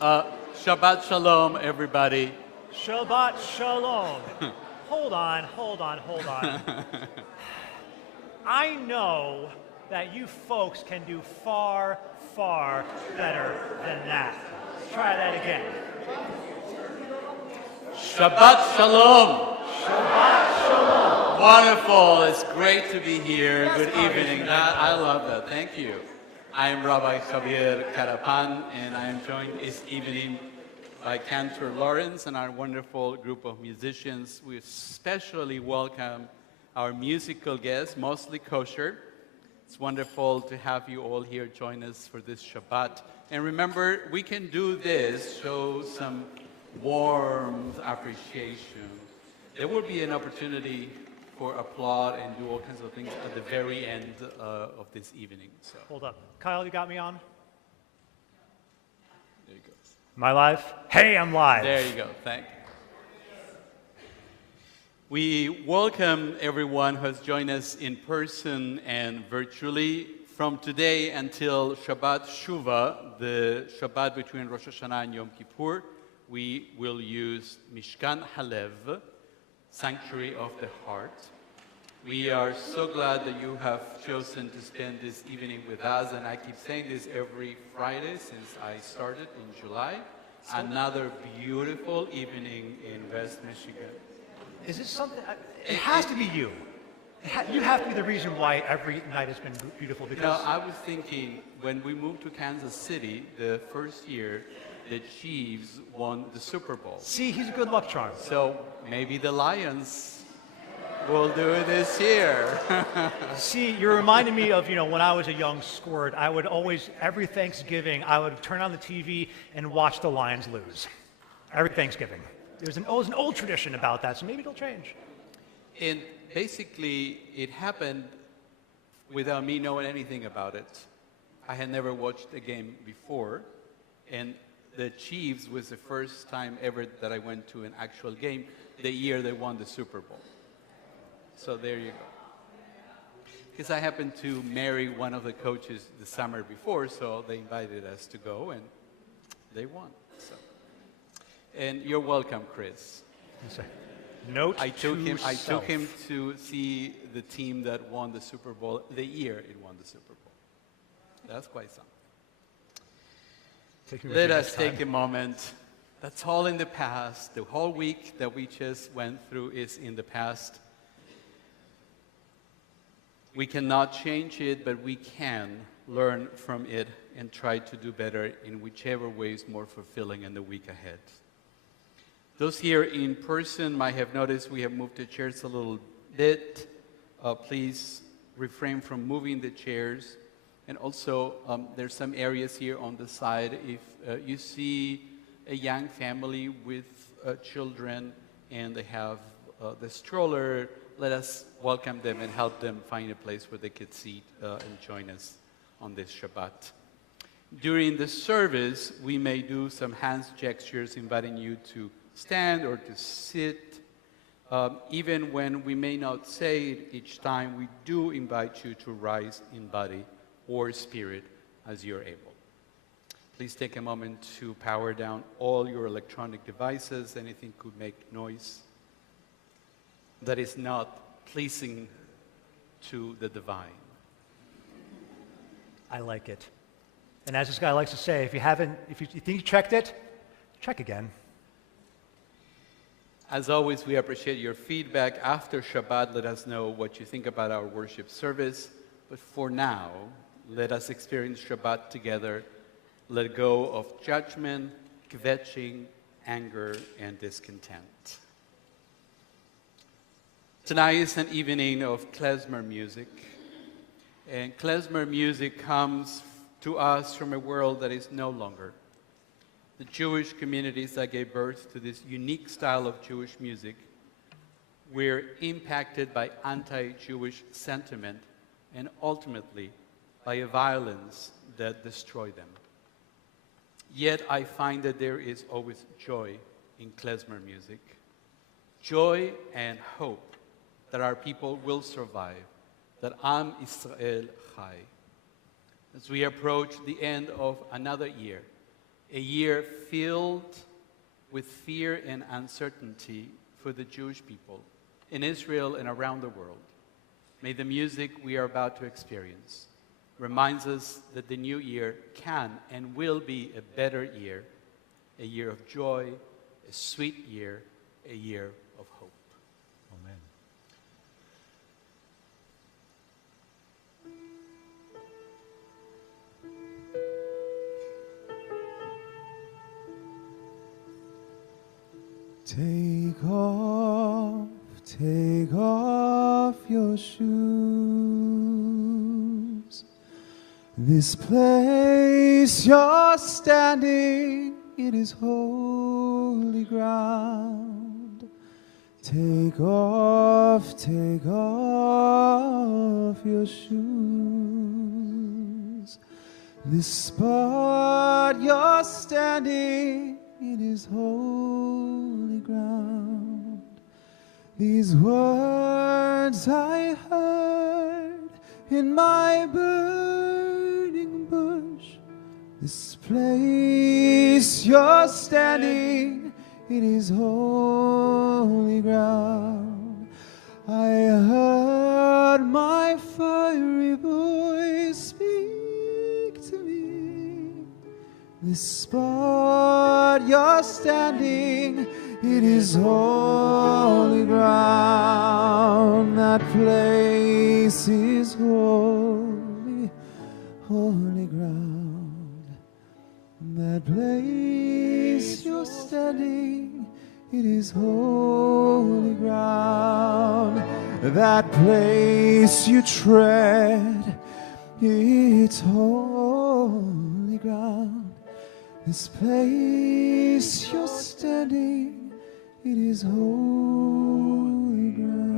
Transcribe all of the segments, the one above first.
Shabbat Shalom, everybody. Shabbat Shalom. Hold on. I know that you folks can do far, far better than that. Let's try that again. Shabbat Shalom. Shabbat Shalom. Wonderful. It's great to be here. Good evening. I love that. Thank you. I'm Rabbi Javier Carapan, and I am joined this evening by Cantor Lawrence and our wonderful group of musicians. We especially welcome our musical guests, mostly kosher. It's wonderful to have you all here join us for this Shabbat. And remember, we can do this, show some warmth, appreciation. There will be an opportunity for applaud and do all kinds of things at the very end of this evening. So. Hold up. Kyle, you got me on? There you go. Am I live? Hey, I'm live. There you go. Thank you. We welcome everyone who has joined us in person and virtually. From today until Shabbat Shuvah, the Shabbat between Rosh Hashanah and Yom Kippur, we will use Mishkan Halev, Sanctuary of the Heart. We are so glad that you have chosen to spend this evening with us, and I keep saying this every Friday since I started in July. Another beautiful evening in West Michigan. Is this something? It has to be you. You have to be the reason why every night has been beautiful. Because No, I was thinking when we moved to Kansas City the first year, the Chiefs won the Super Bowl. see, he's a good luck charm. So maybe the Lions will do it this year. See, you're reminding me of, when I was a young squirt, I would always, every Thanksgiving, I would turn on the TV and watch the Lions lose. Every Thanksgiving. There's an old tradition about that, so maybe it'll change. And basically, it happened without me knowing anything about it. I had never watched a game before, and the Chiefs was the first time ever that I went to an actual game the year they won the Super Bowl. So there you go. Because I happened to marry one of the coaches the summer before, so they invited us to go, and they won. So. And you're welcome, Chris. Note I took self. him to see the team that won the Super Bowl the year it won the Super Bowl. That's quite something. Let us take a moment. That's all in the past. The whole week that we just went through is in the past. We cannot change it, but we can learn from it and try to do better in whichever way is more fulfilling in the week ahead. Those here in person might have noticed we have moved the chairs a little bit. Please refrain from moving the chairs. And also, there's some areas here on the side. If you see a young family with children and they have the stroller, let us welcome them and help them find a place where they could sit and join us on this Shabbat. During the service, we may do some hand gestures inviting you to stand or to sit. Even when we may not say it each time, we do invite you to rise in body or spirit as you're able. Please take a moment to power down all your electronic devices. Anything could make noise that is not pleasing to the divine. I like it. And as this guy likes to say, if you think you checked it, check again. As always, we appreciate your feedback. After Shabbat, let us know what you think about our worship service. But for now, let us experience Shabbat together. Let go of judgment, kvetching, anger, and discontent. Tonight is an evening of klezmer music. And klezmer music comes to us from a world that is no longer. The Jewish communities that gave birth to this unique style of Jewish music were impacted by anti-Jewish sentiment and ultimately by a violence that destroyed them. Yet I find that there is always joy in klezmer music, joy and hope that our people will survive, that Am Israel Chai. As we approach the end of another year, a year filled with fear and uncertainty for the Jewish people in Israel and around the world. May the music we are about to experience reminds us that the new year can and will be a better year, a year of joy, a sweet year, a year of hope. Amen. Take off your shoes. This place you're standing, it is holy ground. Take off your shoes. This spot you're standing, it is holy ground. These words I heard in my burning bush. This place you're standing, it is holy ground. I heard my fiery voice speak to me. This spot you're standing, it is holy ground. That place is holy, holy ground. That place you're standing, it is holy ground. That place you tread, it's holy ground. This place you're standing, it is holy ground.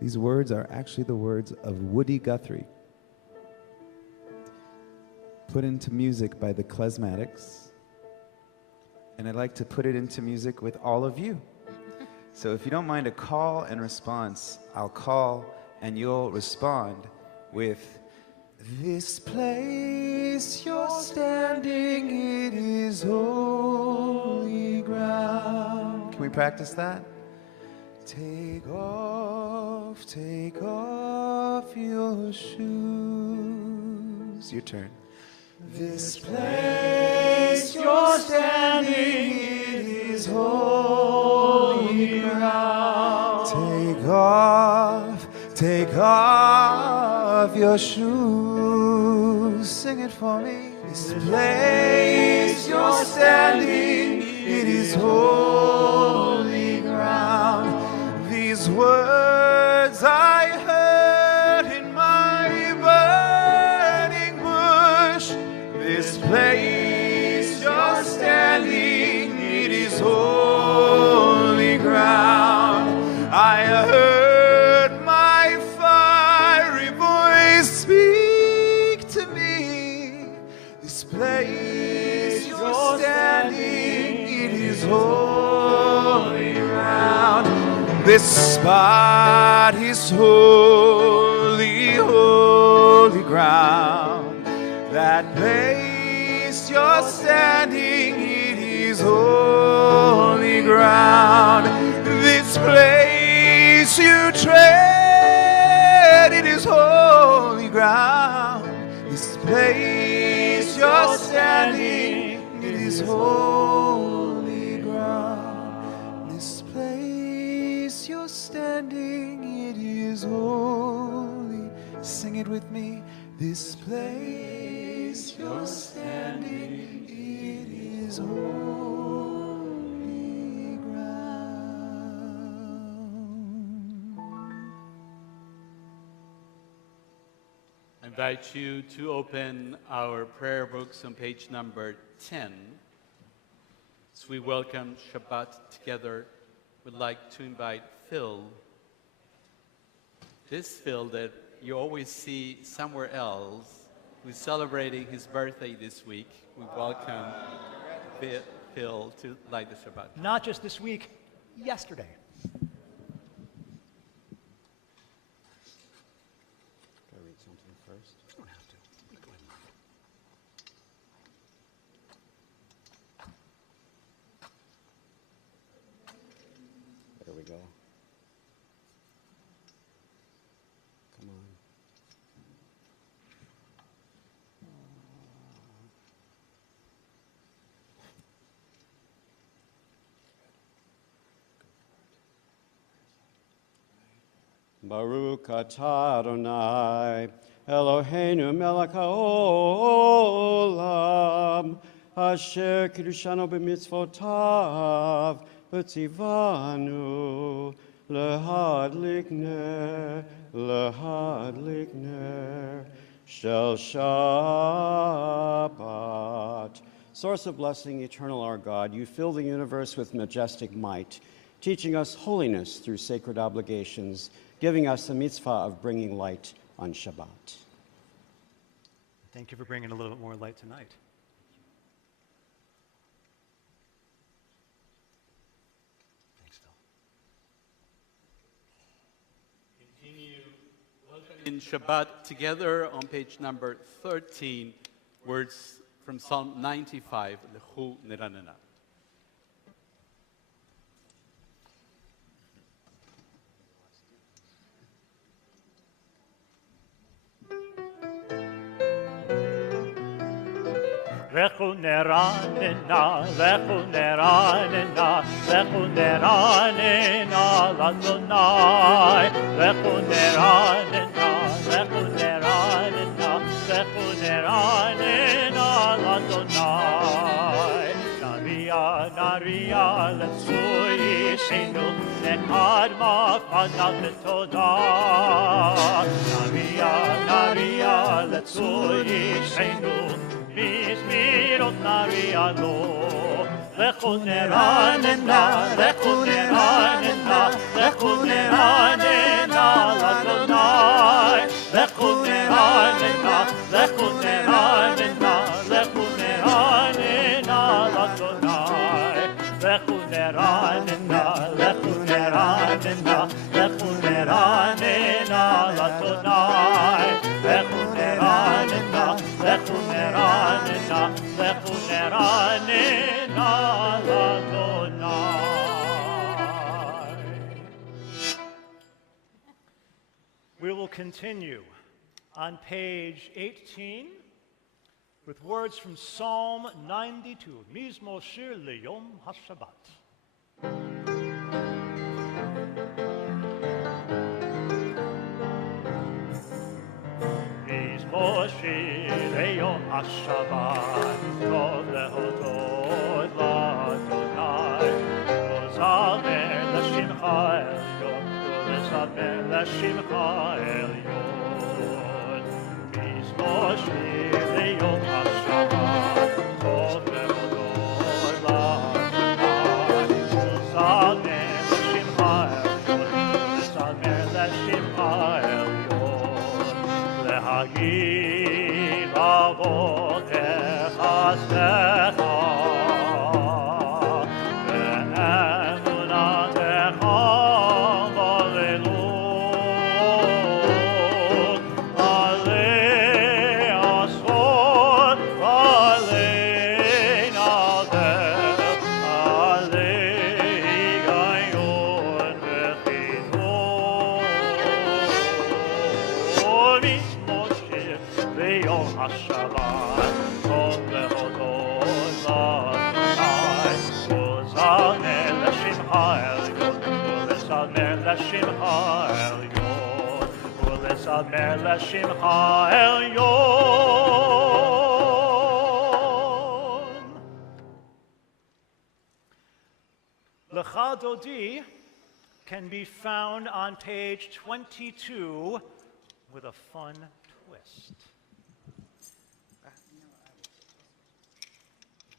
These words are actually the words of Woody Guthrie, put into music by the Klezmatics, and I'd like to put it into music with all of you. So if you don't mind a call and response, I'll call and you'll respond with, this place you're standing, it is holy ground. Can we practice that? Take off your shoes. Your turn. This place you're standing, it is holy ground. Take off your shoes. Sing it for me. This place you're standing, it is holy ground. These words I heard in my burning bush. This place you're standing, it is holy ground. I heard my fiery voice speak to me. This place you're standing, it is holy ground. This spot is holy, holy ground. That place you're standing, it is holy ground. This place you tread, it is holy ground. This place you're standing, it is holy ground. This place you're standing, it is holy. Sing it with me. This place you're standing, it is holy ground. I invite you to open our prayer books on page number 10. As we welcome Shabbat together, we'd like to invite Phil. This Phil that you always see somewhere else, who's celebrating his birthday this week. We welcome Phil to light the Shabbat. Not just this week, yesterday. Can I read something first? You don't have to. Go ahead. we go. Come on. Baruch atah Adonai, Eloheinu melech haolam, asher kiddushanu b'mitzvotav, v'tzivanu lehadlik ner shel Shabbat. Source of blessing, eternal our God, you fill the universe with majestic might, teaching us holiness through sacred obligations, giving us the mitzvah of bringing light on Shabbat. Thank you for bringing a little bit more light tonight. Thanks, Phil. Continue in Shabbat together on page number 13, words from Psalm 95, Lechu Neranena. Lechu neranena, lechu neranena, lechu neranena, l'Adonai. Lechu neranena, lechu neranena, lechu neranena, l'Adonai. Naria, naria, letzui yishenu, nekadma fanav v'todah. Naria, naria, letzui yishenu, Mizmirot nariano, lechu neranena, lechu neranena, lechu neranena, l'Adonai. Lechu neranena, lechu neranena, lechu neranena, l'Adonai. Lechu neranena, lechu neranena, lechu neranena, l'Adonai. Lechu neranena, lechu neranena, lechu neranena, l'Adonai. We will continue on page 18 with words from Psalm 92, Mizmor Shir Leyom HaShabbat. Mizmor Shir Leyom HaShabbat, Tov lehodot l'Adonai, Uzamer l'Shimcha Elyon, Uzamer l'Shimcha Elyon. Mizmor Shir Leyom HaShabbat, Tov lehodot l'Adonai, Uzamer l'Shimcha Elyon, Uzamer l'Shimcha Elyon. Lehagil avotecha chasdecha, ve'emunatecha v'lelut, alei asor, alei nadel, alei gayon v'chidot. Leyom HaShabbat, Tov lehodot l'Adonai, uzamer l'Shimcha Elyon, ulesamer l'Shimcha Elyon, ulesamer l'Shimcha Elyon. Lecha Dodi can be found on page 22 with a fun twist.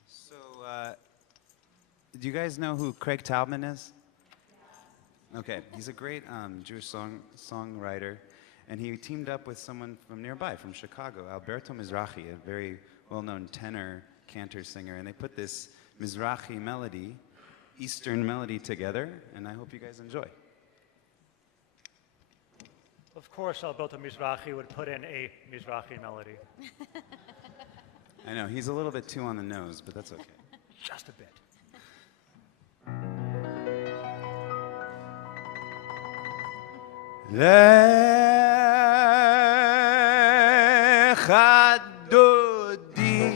So, do you guys know who Craig Taubman is? Okay, he's a great Jewish songwriter, and he teamed up with someone from nearby, from Chicago, Alberto Mizrahi, a very well-known tenor, cantor singer, and they put this Mizrahi melody, Eastern melody together, and I hope you guys enjoy. Of course, Alberto Mizrahi would put in a Mizrahi melody. I know, he's a little bit too on the nose, but that's okay. Just a bit. לך דודי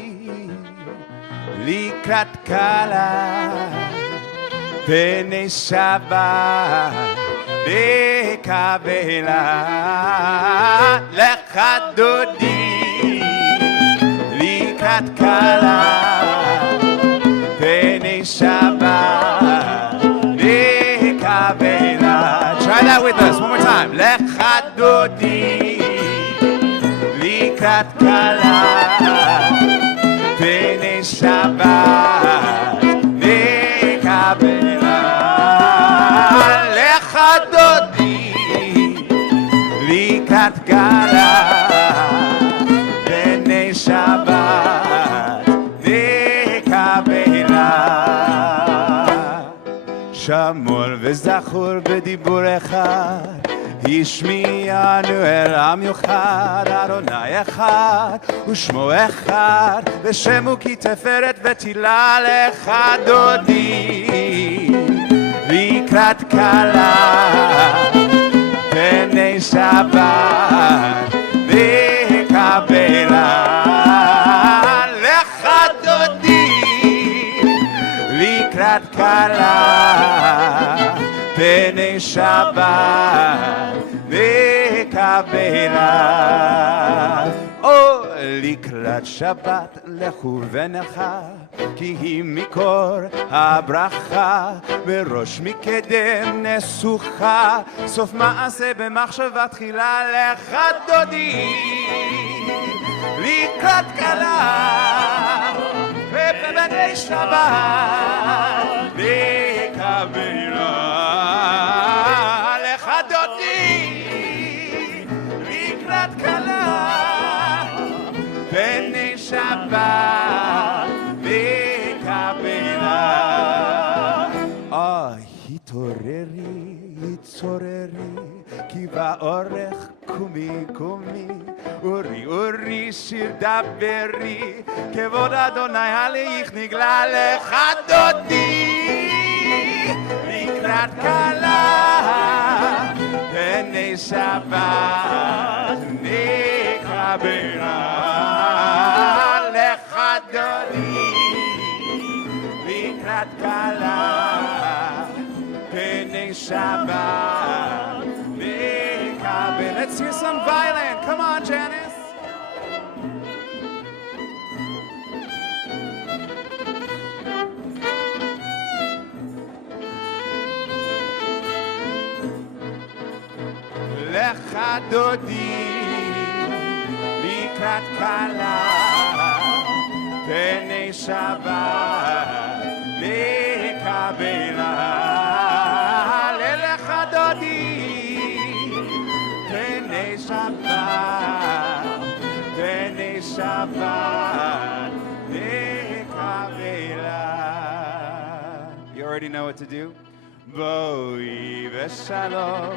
לקראת כלה פני שבת בקבלה לך דודי לקראת כלה פני שבת בקבלה. Try that with us one more time. לך דודי לקראת כלה פני שבת בקבלה. לך דודי לקראת כלה פני שבת בקבלה. שמור וזכור בדיבור אחד, השמיענו אל עם יוחד, אדוני אחד ושמו אחד, ושמו כי תפארת ותהילה. לך דודי לקראת כלה פני שבת בקבלה. לך דודי לקראת כלה פני שבת בקבלה. או לקראת שבת לכו ונחה, כי היא מקור הברכה, בראש מקדם נסוכה, סוף מעשה במחשבה תחילה. לך דודי לקראת כלה פני שבת בקבלה. לך דודי לקראת כלה פני שבת בקבלה. התעוררי, התעוררי, כי באורך קומי קומי, אורי אורי שיר דברי, כבוד אדוני עלייך נגלה. לך דודי לקראת כלה פני שבת בקבלה. לך דודי לקראת כלה פני שבת בקבלה. Let's hear some violin. Come on, Janice. לך דודי לקראת כלה פני שבת בקבלה. לך דודי פני שבת, פני שבת בקבלה. You already know what to do. בואי בשלום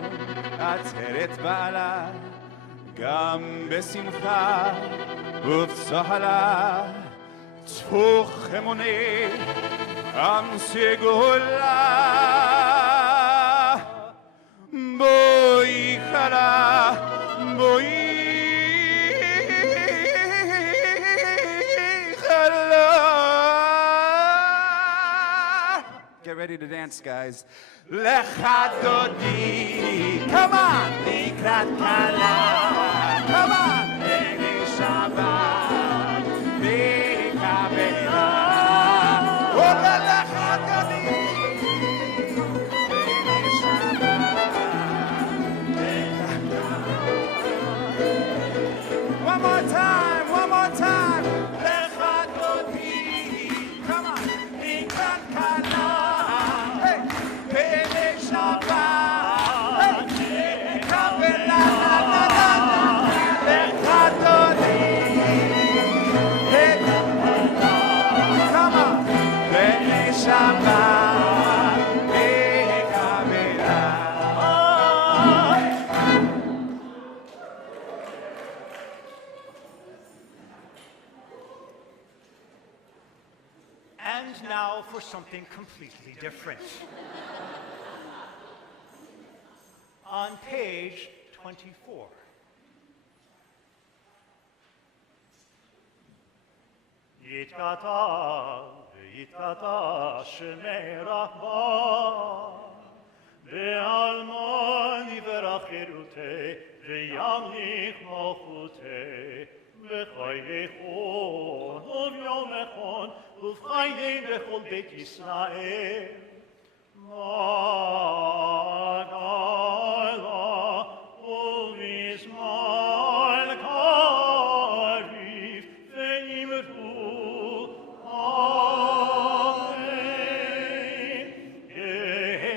עצרת בעלה, גם בשמחה ובצהלה, תפוך אמוני עם סגולה. בואי חלה, בואי Get ready to dance, guys. לך דודי, come on, לקראת כלה, come on, פני שבת בקבלה. וואלה, לך דודי, פני שבת בקבלה. One more time, one more time. לך דודי, come on, לקראת כלה. And now for something completely different. on page 24. יתקטע ויתקטע שמי רחבה באלמון יברך חירותי וימליך מלכותי בחייכון וביומכון ובחיי בכל בית ישראל מגלה ובזמן קריב ונמרו אמן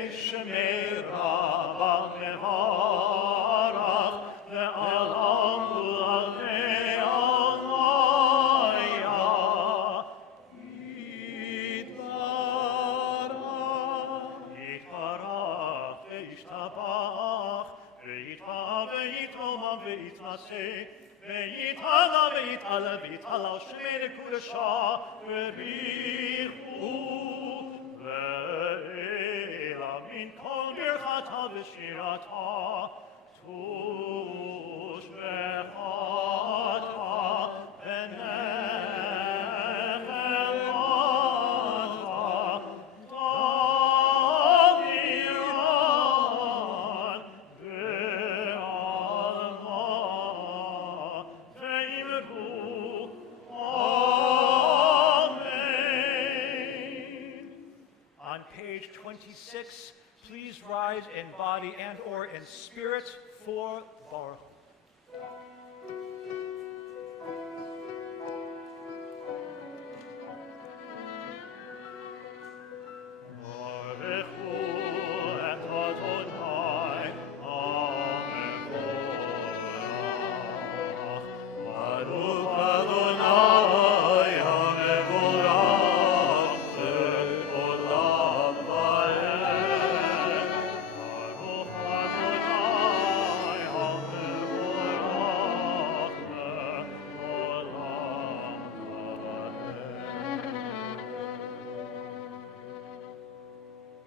ישמרה במברך ועלם ולעלי עליה יתברך וישתבח ויתרומם ויתנשא ויתעלה ויתעלה ויתעלה שמי לקודשה וריחו ואלה מן כל ברכתה ושירתה תושבחתה ונחלתה דמירן בעלמה ואמרו Amen. On page 26, please rise in body and or in spirit for Baruch.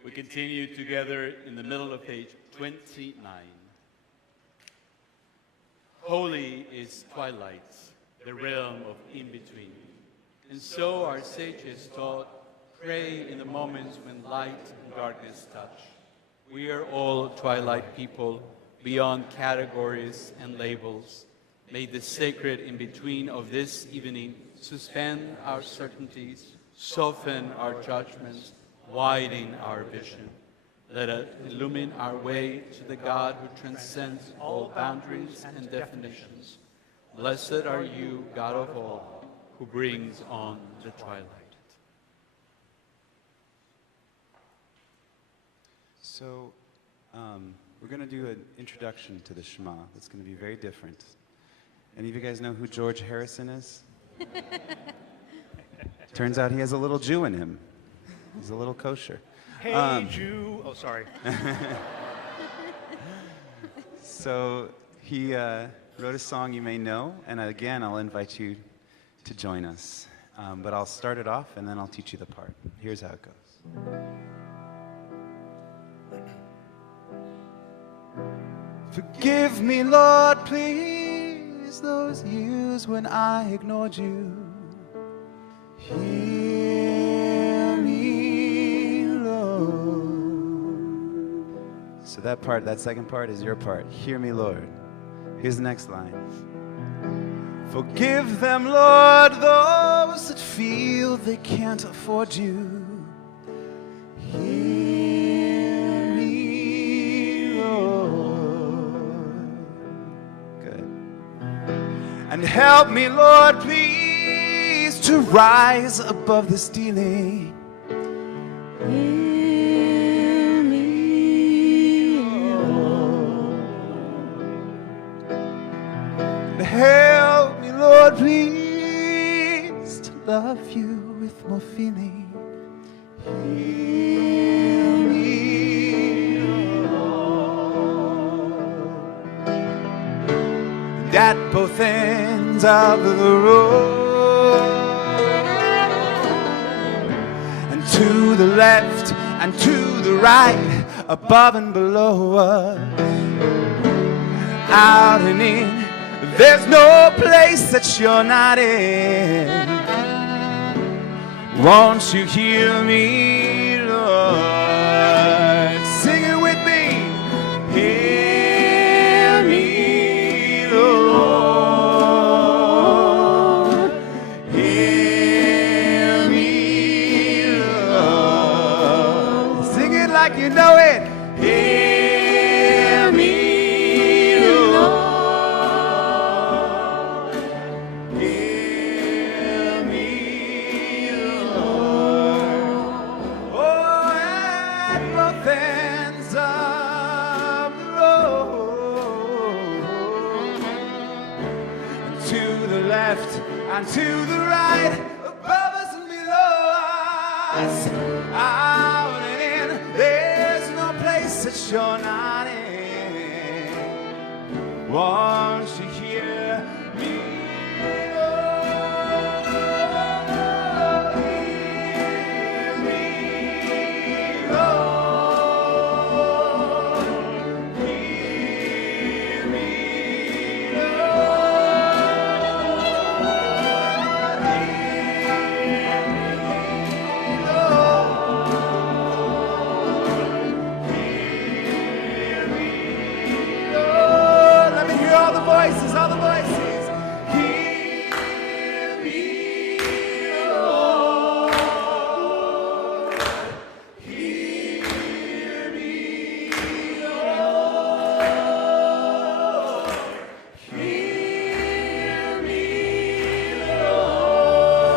We continue together in the middle of page 29. Holy is twilight, the realm of in-between. And so our sages taught, pray in the moments when light and darkness touch. We are all twilight people, beyond categories and labels. May the sacred in-between of this evening suspend our certainties, soften our judgments, widen our vision. Let it illumine our way to the God who transcends all boundaries and definitions. Blessed are you, God of all, who brings on the twilight. So, we're going to do an introduction to the Shema. That's going to be very different. Any of you guys know who George Harrison is? Turns out he has a little Jew in him. He's a little kosher. Hey, Jew. Oh, sorry. So he wrote a song you may know, and again, I'll invite you to join us. But I'll start it off, and then I'll teach you the part. Here's how it goes. Forgive me, Lord, please, those years when I ignored you. Hear me, Lord. So that second part is your part. Hear me, Lord. Here's the next line. Forgive them, Lord, those that feel they can't afford you. Hear me, Lord. Good. And help me, Lord, please, to rise above the stealing. Hear me, Lord. And help me, Lord, please, to love you with more feeling. Hear me, Lord. And at both ends of the road, and to the left and to the right, above and below us, out and in. There's no place that you're not in. Won't you hear me, Lord? Sing it with me. Hear me, Lord. Hear me, Lord. Sing it like you know it. Hear me, Lord. Hear me, Lord. Oh, at both ends of the road, to the left and to the right, above us and below us, out and in. There's no place that you're not in. Won't you hear me? Lord? Hear me, Lord. Hear me, Lord. Hear me, Lord. Let me hear all the voices, all the voices. Hear me, Lord. Hear me, Lord. Hear me, Lord.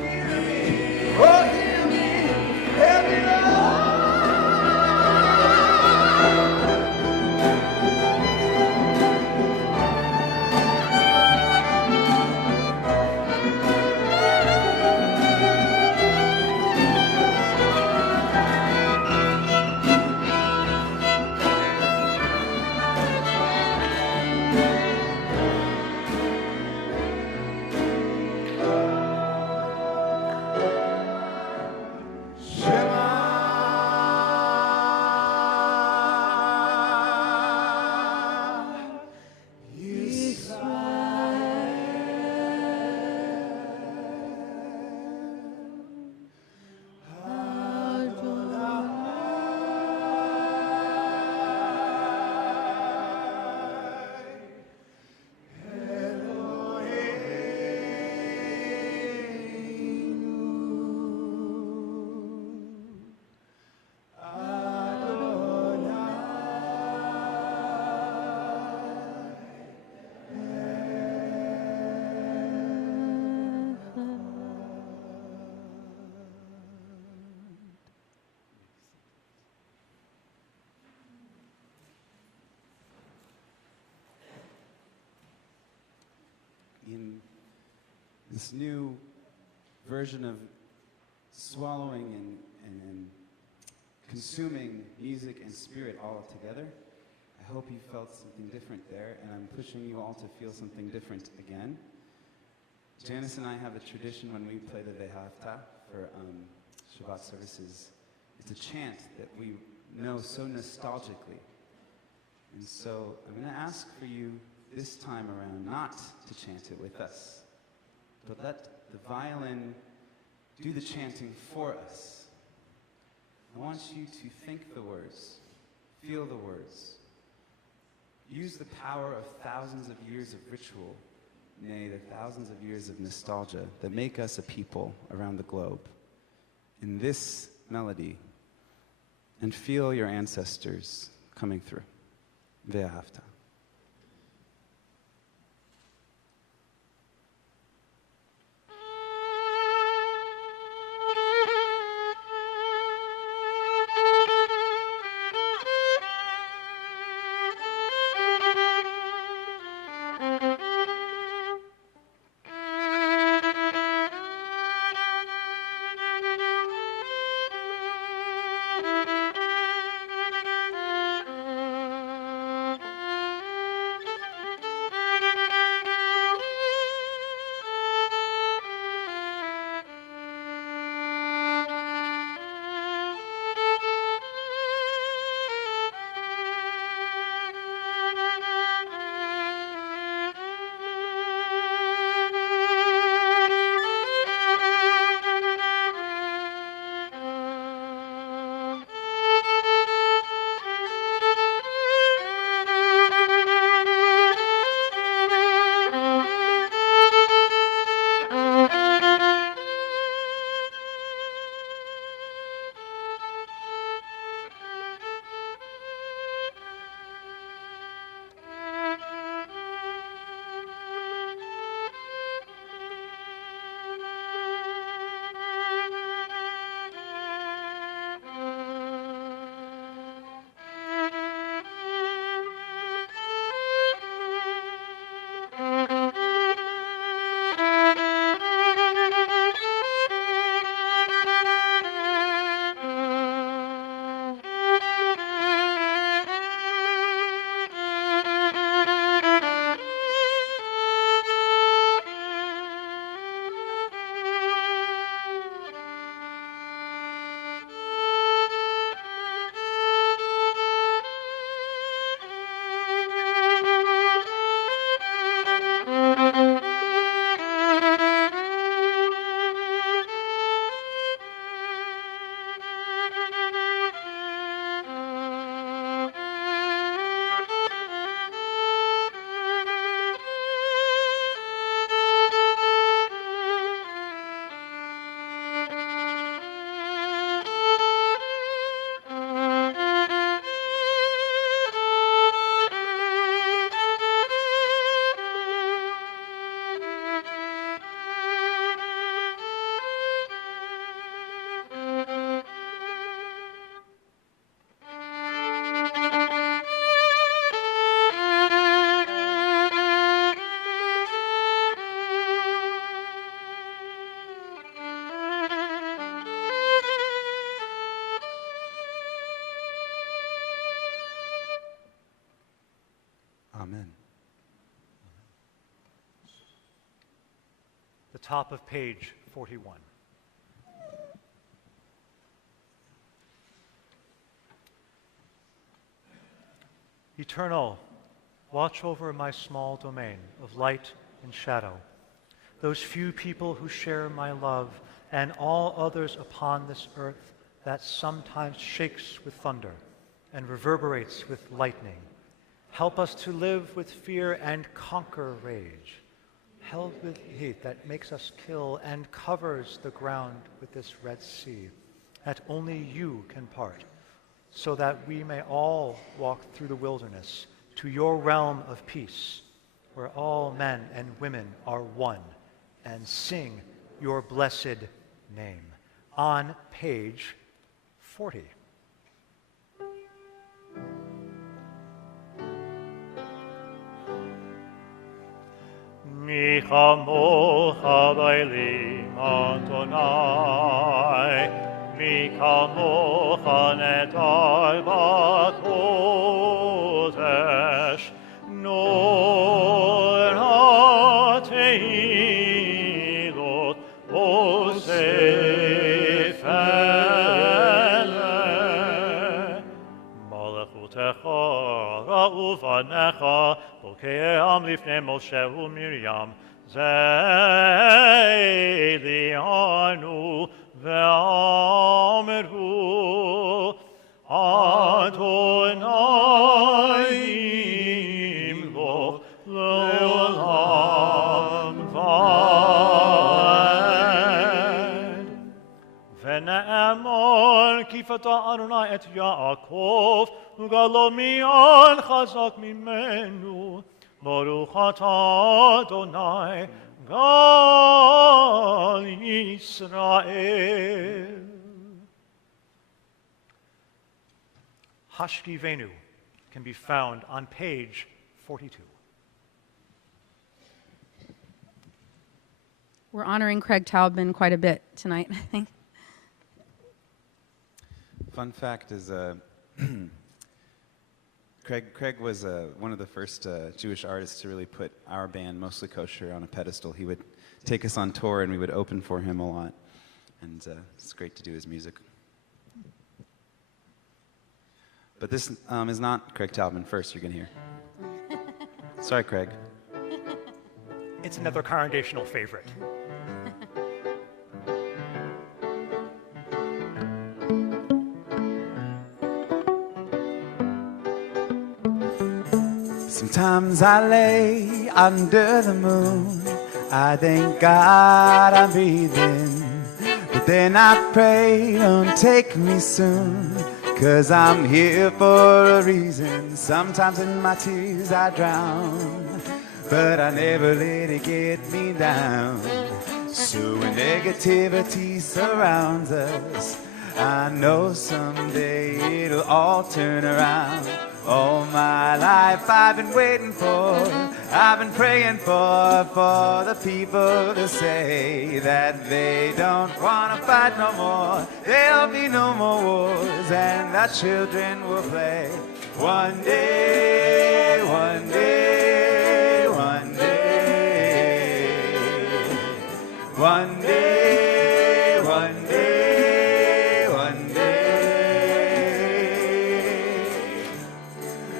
Hear me. Oh, hear me. Hear me, Lord. In this new version of swallowing and consuming music and spirit all together, I hope you felt something different there, and I'm pushing you all to feel something different again. Janice and I have a tradition when we play the Vehavta for Shabbat services. It's a chant that we know so nostalgically. And so I'm going to ask for you this time around not to chant it with us, but let the violin do the chanting for us. I want you to think the words, feel the words, use the power of thousands of years of ritual, nay, the thousands of years of nostalgia that make us a people around the globe in this melody, and feel your ancestors coming through. Ve'ahavta. top of page 41. Eternal, watch over my small domain of light and shadow, those few people who share my love, and all others upon this earth that sometimes shakes with thunder and reverberates with lightning. Help us to live with fear and conquer rage, held with hate that makes us kill and covers the ground with this Red Sea that only you can part, so that we may all walk through the wilderness to your realm of peace, where all men and women are one, and sing your blessed name. On page 40. Mi chamocha b'elim Adonai, mi chamocha nedar b'kodesh, nor ha'tehilot osefele. Malachutecha ra'u v'necha, Bokeam lifnei Moshe u'Miriam, Ze'lianu ve'amru, Adonai imloch le'olam va'ed. Ve'ne'emor kifata Adonai et Yaakov, Ugalo mi'an chazak mimenu, Baruch atah Adonai, Gal Yisrael. Hashkivenu can be found on page 42. We're honoring Craig Taubman quite a bit tonight, I think. Fun fact is Craig was one of the first Jewish artists to really put our band, Mostly Kosher, on a pedestal. He would take us on tour and we would open for him a lot. And it's great to do his music. But this is not Craig Taubman first you're going to hear. Sorry, Craig. It's another congregational favorite. Sometimes I lay under the moon, I thank God I'm breathing, but then I pray, don't take me soon, 'cause I'm here for a reason. Sometimes in my tears I drown, but I never let it get me down. So when negativity surrounds us, I know someday it'll all turn around. All my life I've been waiting for, I've been praying for the people to say that they don't want to fight no more. There'll be no more wars and our children will play. One day, one day, one day, one day, one day, one day.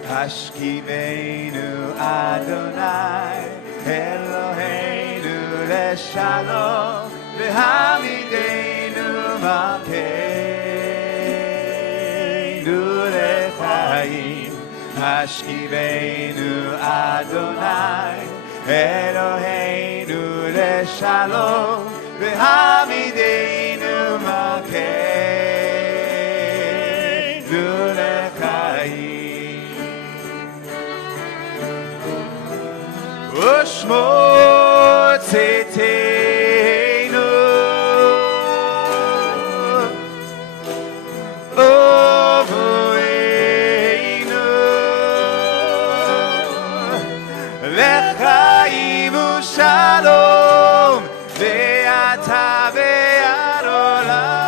Hashkivenu Adonai, Eloheinu leshalom, v'hamidenu malkeinu lechaim. Hashkivenu Adonai, Eloheinu leshalom, v'hamidenu malkeinu lechaim. Ushmo tzitenu ovoeinu lechaim ushalom ve'ata ve'ad olam.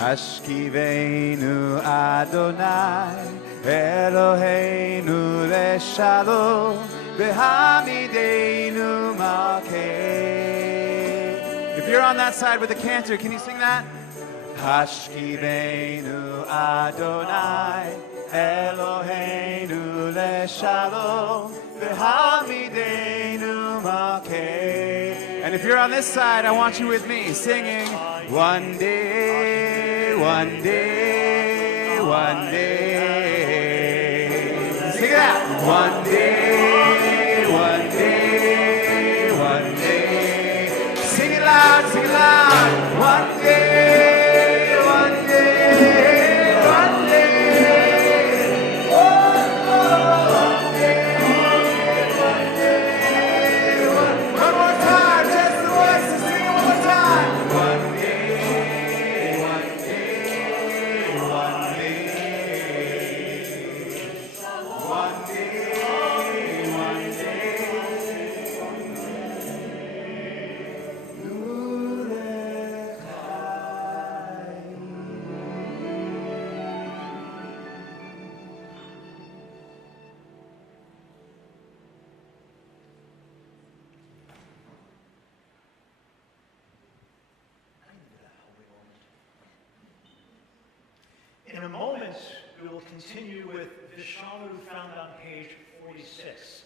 Hashkivenu Adonai Eloheinu Leshalom V'hamidenu Malkei. If you're on that side with the cantor, can you sing that? Hashkivenu Adonai Eloheinu Leshalom V'hamidenu Malkei. And if you're on this side, I want you with me singing, one day, one day, one day. Sing it out. One day, one day, one day. Sing it loud, sing it loud. One day, one day, one day. Oh, one day, one day. One more time, just the voices, sing it one more time. One day, one day, one day. One day, one day. In a moment, we will continue with Vishnu found on page 46.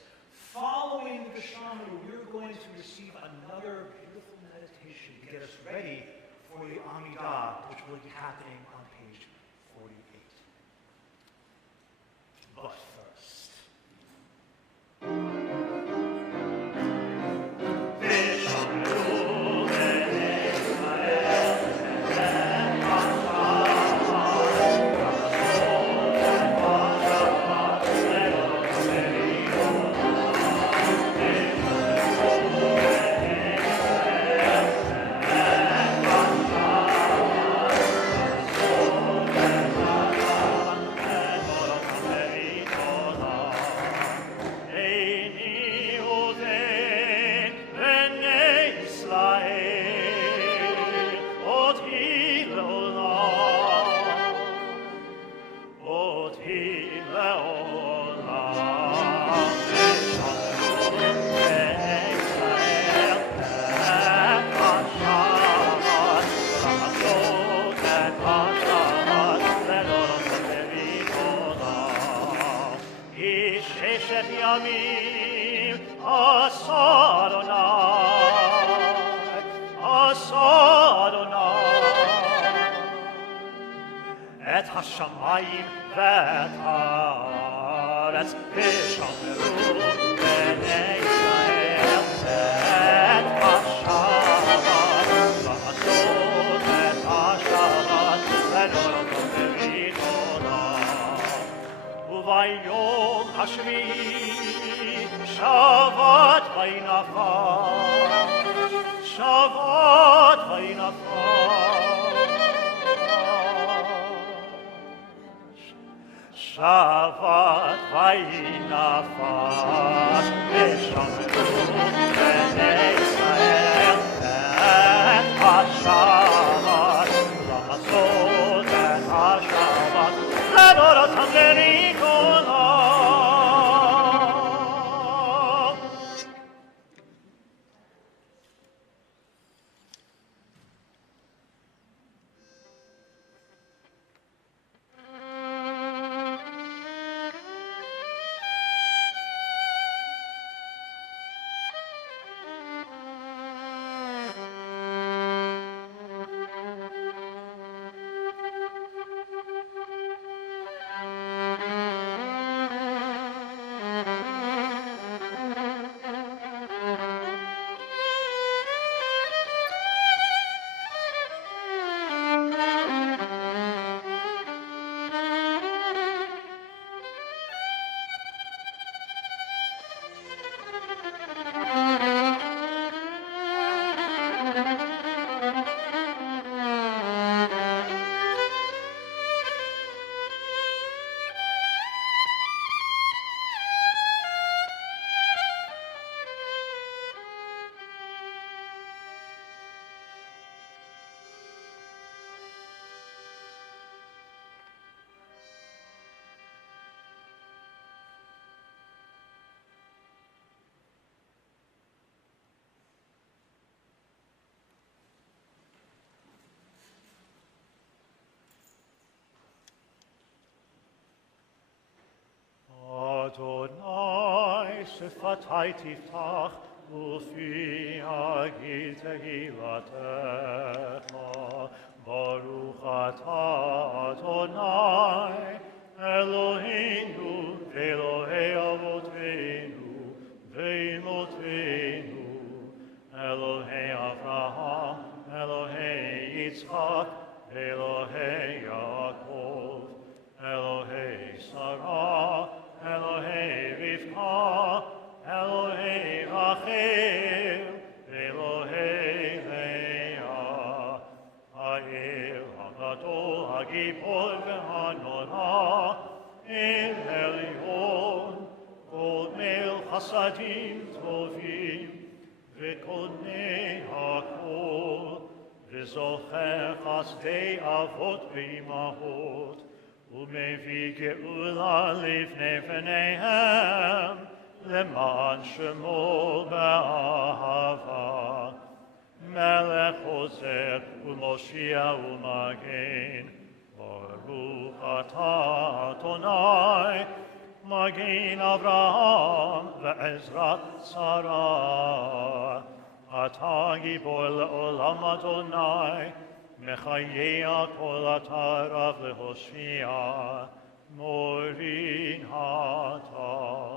Following Vishnu, we're going to receive another beautiful meditation to get us ready for the Amidah, which will be happening on page 48. But first. את השמיים ואת הארץ ושמרו בני ישראל את השבת לעשות את השבת ולא בביתונה וביום השביעי שבת וינפש שבת וינפש Shabbat vayinafas v'shamru b'nei Yisrael et ha-Shabbat לעשות את השבת לדורותם ולכל. ושפתי תפתח, ופי אגיד תהילתך. ברוך אתה אדוני, אלוהינו ואלוהי אבותינו ואמותינו, אלוהי אברהם, אלוהי יצחק, אלוהי יעקב, אלוהי שרה, אלוהי רבקה, אלוהי רחל, אלוהי לאה, האל הגדול, הגיבור והנורא, אל עליון, גומל חסדים טובים, וקונה הכל, וזוכר חסדי אבות ואמהות, ומביא גאולה לפני פניהם, למען שמו באהבה. מלך עוזר ומושיע ומגן, ברוך אתה אדוני, מגן אברהם ועזרת שרה. אתה גיבור לעולם אדוני, מחיה כל אתה רב להושיע, מורין אתה.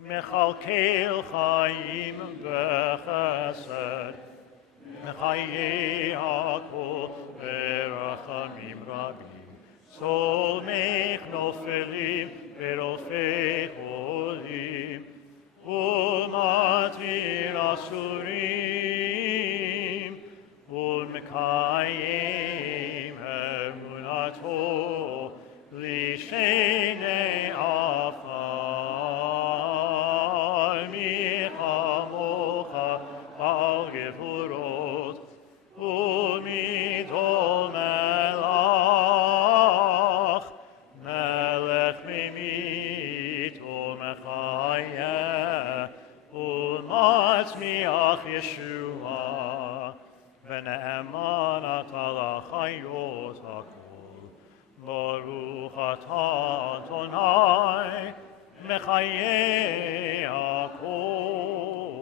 מכלכל חיים בחסד, מחיה כל ברחמים רבים, סומך נופלים ורופא חולים, ומתיר אסורים, ומקיים אמונתו לשני עפר, מי כמוך על גבורות, ומי דומה לך, מלך ממית ומחיה, ומצמיח ישועה, ונאמן אתה לחיות הכל. ברוך אתה אדוני, מחיה הכל.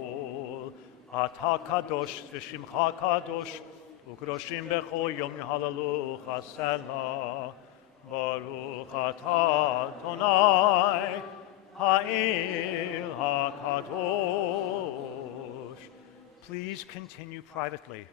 אתה קדוש ושמך קדוש, וקדושים בכל יום יהללוך סלה. ברוך אתה אדוני, האל הקדוש. Please continue privately.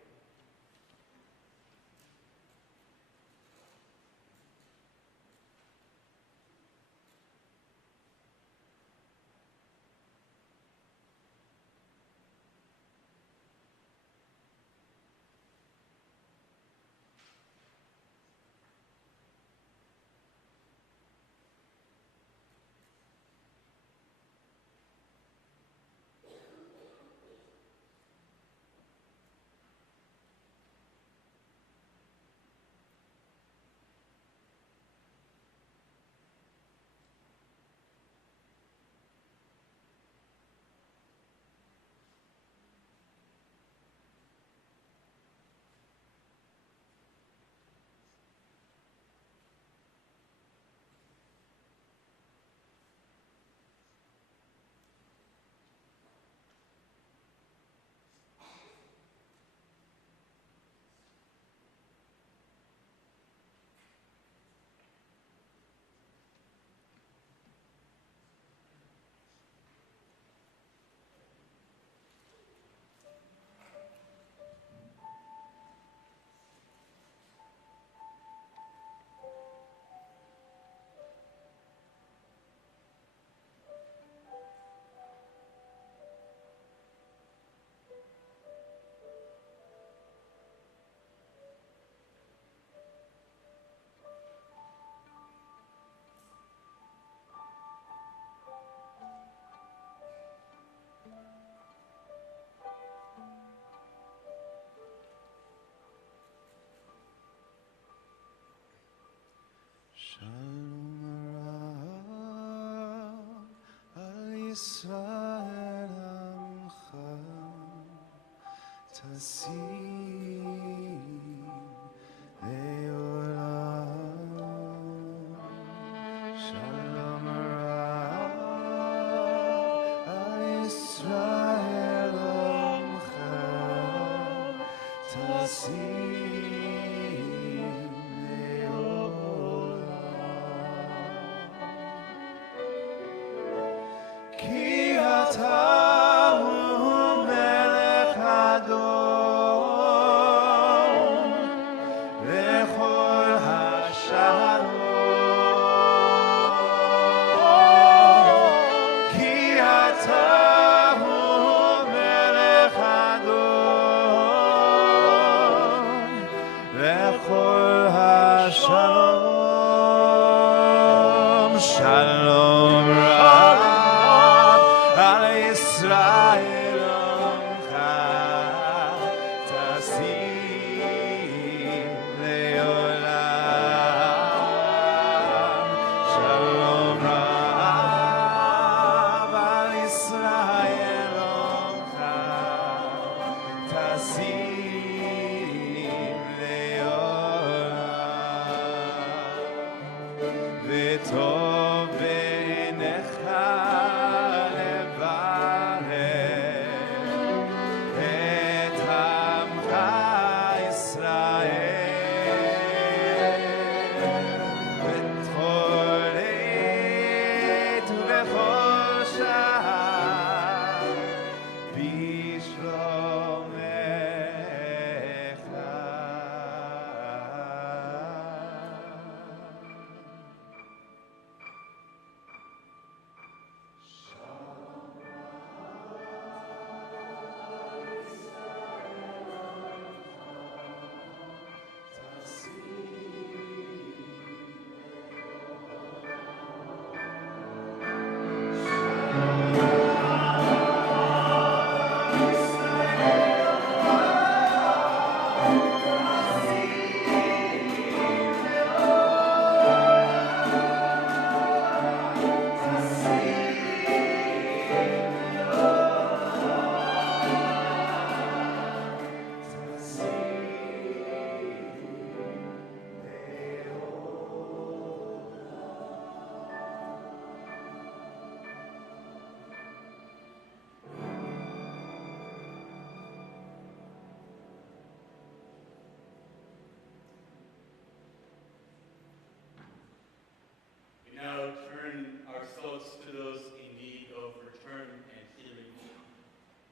Now turn our thoughts to those in need of return and healing.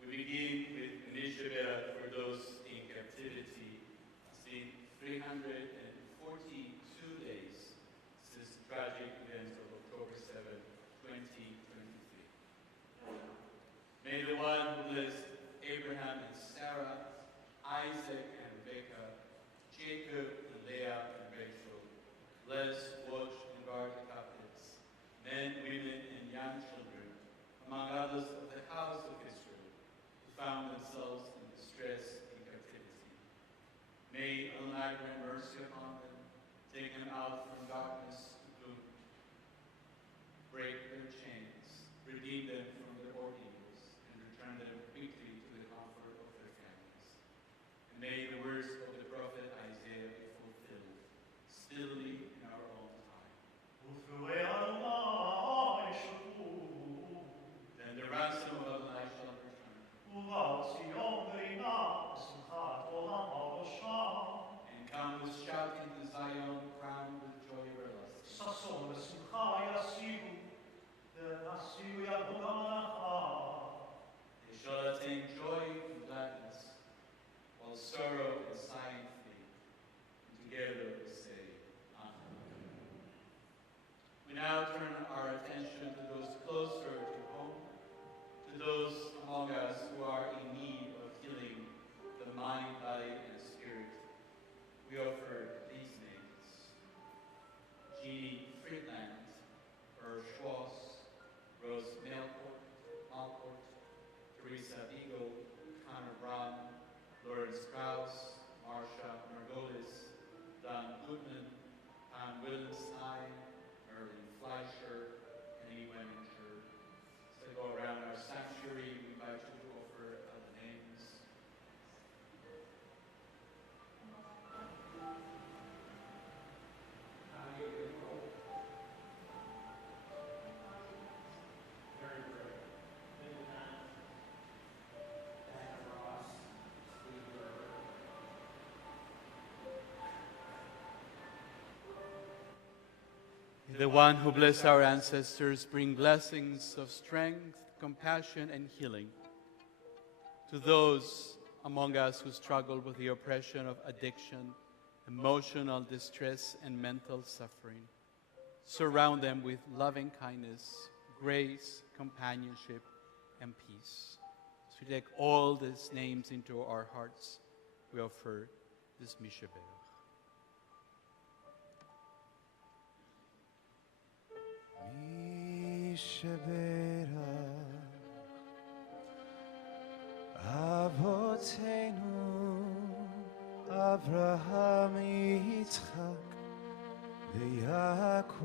We begin with Shabbat for those in captivity. It's been 342 days since the tragic events of October 7, 2023. May the one who blessed Abraham and Sarah, Isaac and Rebekah, Jacob and Leah and Rachel, bless, watch, and guard the captives, men, women, and young children, among others of the house of Israel, who found themselves in distress and captivity. May Allah grant mercy upon them, take them out from darkness to gloom, break their chains, redeem them from their ordeals, and return them quickly to the comfort of their families. And may the words of the prophet Isaiah be fulfilled, speedily in our own time. Then the ransom of Allah shall return, and come with shouting to Zion, crowned with joy everlasting. They shall attain joy and gladness, while sorrow and sighing flee. And together we say, Amen. We now turn our attention to those closer to home, to those among us who are in need of healing the mind, body, and spirit. We offer these names: Jeannie Friedland, Earl Schwartz, Rose Malcourt, Teresa Beagle, Connor Brown, Lawrence Krauss, The one who blessed our ancestors, bring blessings of strength, compassion, and healing to those among us who struggle with the oppression of addiction, emotional distress, and mental suffering. Surround them with loving kindness, grace, companionship, and peace. As we take all these names into our hearts, we offer this Mishabel. Avotenu Avraham Yitzchak v'Yaakov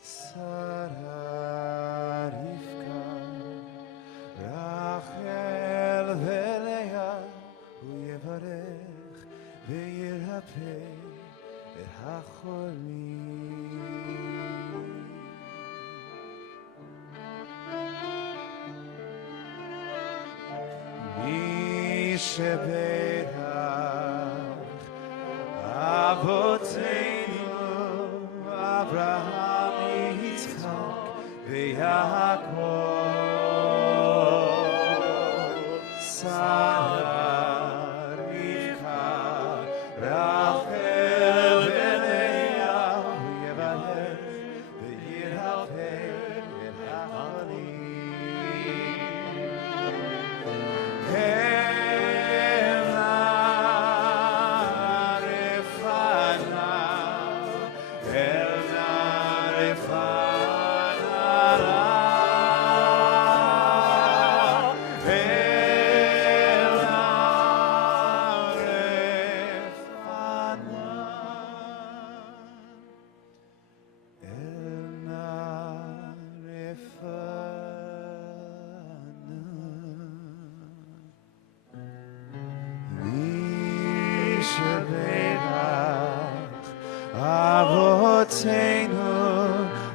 Sarah Rivka Rachel v'Leah Hu yevarech v'yirapeh et hacholim. Sheberach Avotenu Avraham Yitzchak v'Yaakov Sarah Rivka Rachel v'Leah Hu yevarech v'yirapeh et hacholim.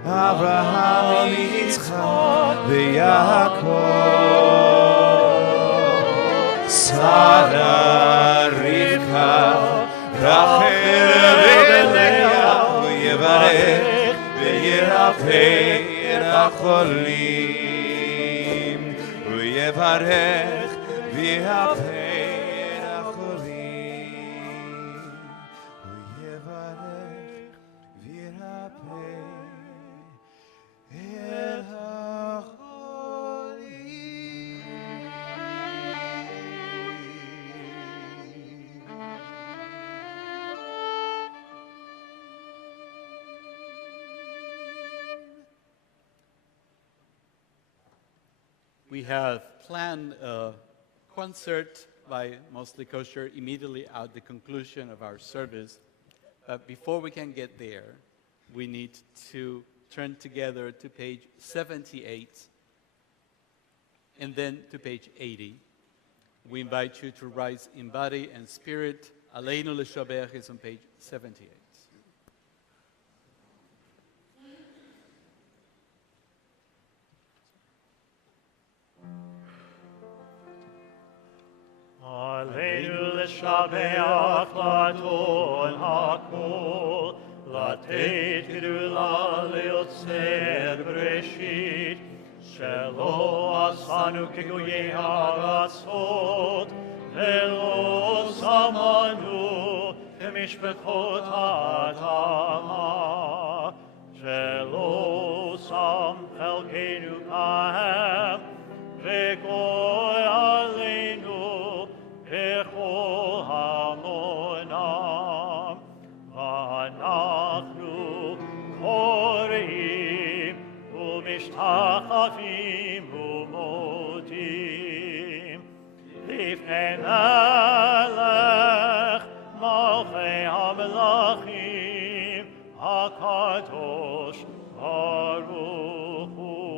Avraham Yitzchak v'Yaakov Sarah Rivka Rachel v'Leah Hu yevarech v'yirapeh et hacholim Hu yevarech v'yirapeh et hacholim Hu yevarech v'yirapeh We have planned a concert by Mostly Kosher immediately at the conclusion of our service. But before we can get there, we need to turn together to page 78 and then to page 80. We invite you to rise in body and spirit. Aleinu L'Shabbat is on page 78. Aleinu l'shabeach l'adon hakol, לתת גדולה ליוצר בראשית, שלא עשנו כגויי הארצות, ולא שמענו כמשפחות האדמה, שלא שם חלקנו כהם, וגוי עלינו ככל המונם. ואנחנו קוראים ומשתחווים ומודים לפני מלך מלכי המלכים הקדוש ברוך הוא.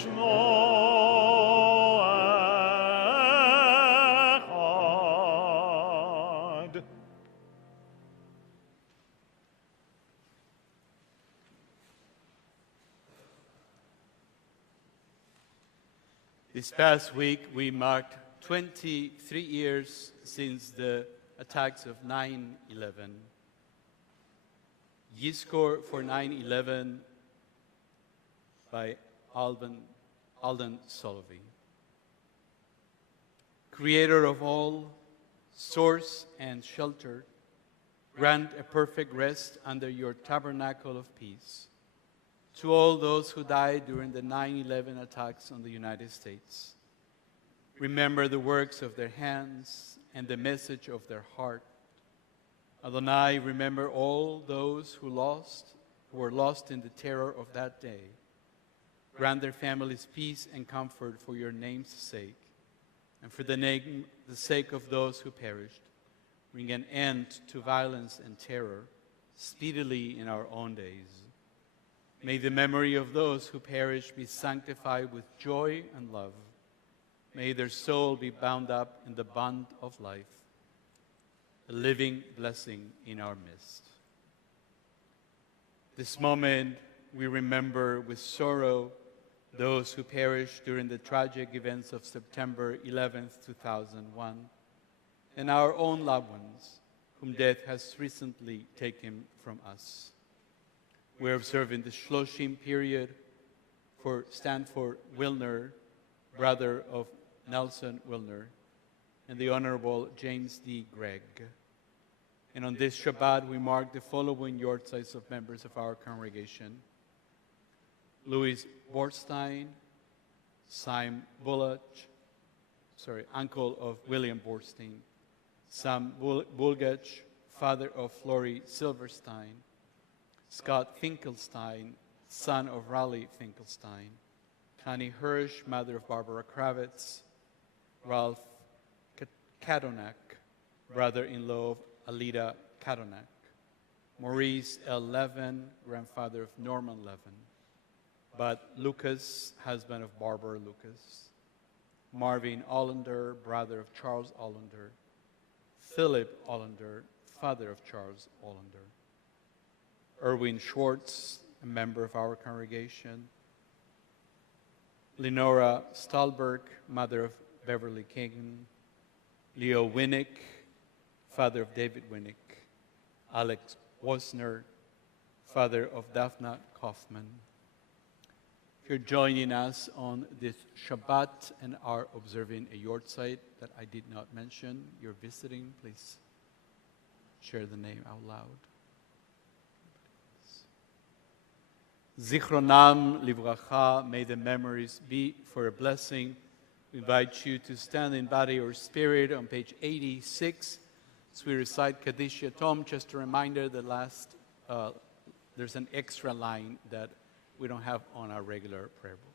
לשמו אחד. This past week, we marked 23 years since the attacks of 9/11. Yizkor for 9/11 by Alden Solovey. Creator of all, source and shelter, grant a perfect rest under your tabernacle of peace to all those who died during the 9/11 attacks on the United States. Remember the works of their hands and the message of their heart. Adonai, remember all those who were lost in the terror of that day. Grant their families peace and comfort for your name's sake, and for the sake of those who perished. Bring an end to violence and terror speedily in our own days. May the memory of those who perished be sanctified with joy and love. May their soul be bound up in the bond of life, a living blessing in our midst. This moment, we remember with sorrow those who perished during the tragic events of September 11th, 2001, and our own loved ones whom death has recently taken from us. We're observing the Shloshim period for Stanford Wilner, brother of Nelson Wilner, and the Honorable James D. Gregg. And on this Shabbat, we mark the following yortzites of members of our congregation: Louis Borstein, Sam Bulach, uncle of William Borstein; Sam Bulgach, father of Flory Silverstein; Scott Finkelstein, son of Raleigh Finkelstein; Connie Hirsch, mother of Barbara Kravitz; Ralph Kadonak, brother-in-law of Alida Kadonak; Maurice L. Levin, grandfather of Norman Levin; Bud Lucas, husband of Barbara Lucas; Marvin Allender, brother of Charles Allender; Philip Allender, father of Charles Allender; Erwin Schwartz, a member of our congregation; Lenora Stahlberg, mother of Beverly Kagan; Leo Winnick, father of David Winnick; Alex Wasner, father of Daphna Kaufman. If you're joining us on this Shabbat and are observing a yortzeit that I did not mention, you're visiting, please share the name out loud. Zichronam livracha, may the memories be for a blessing. We invite you to stand in body or spirit on page 86 as we recite Kaddish Yatom. Just a reminder, there's an extra line that we don't have on our regular prayer book.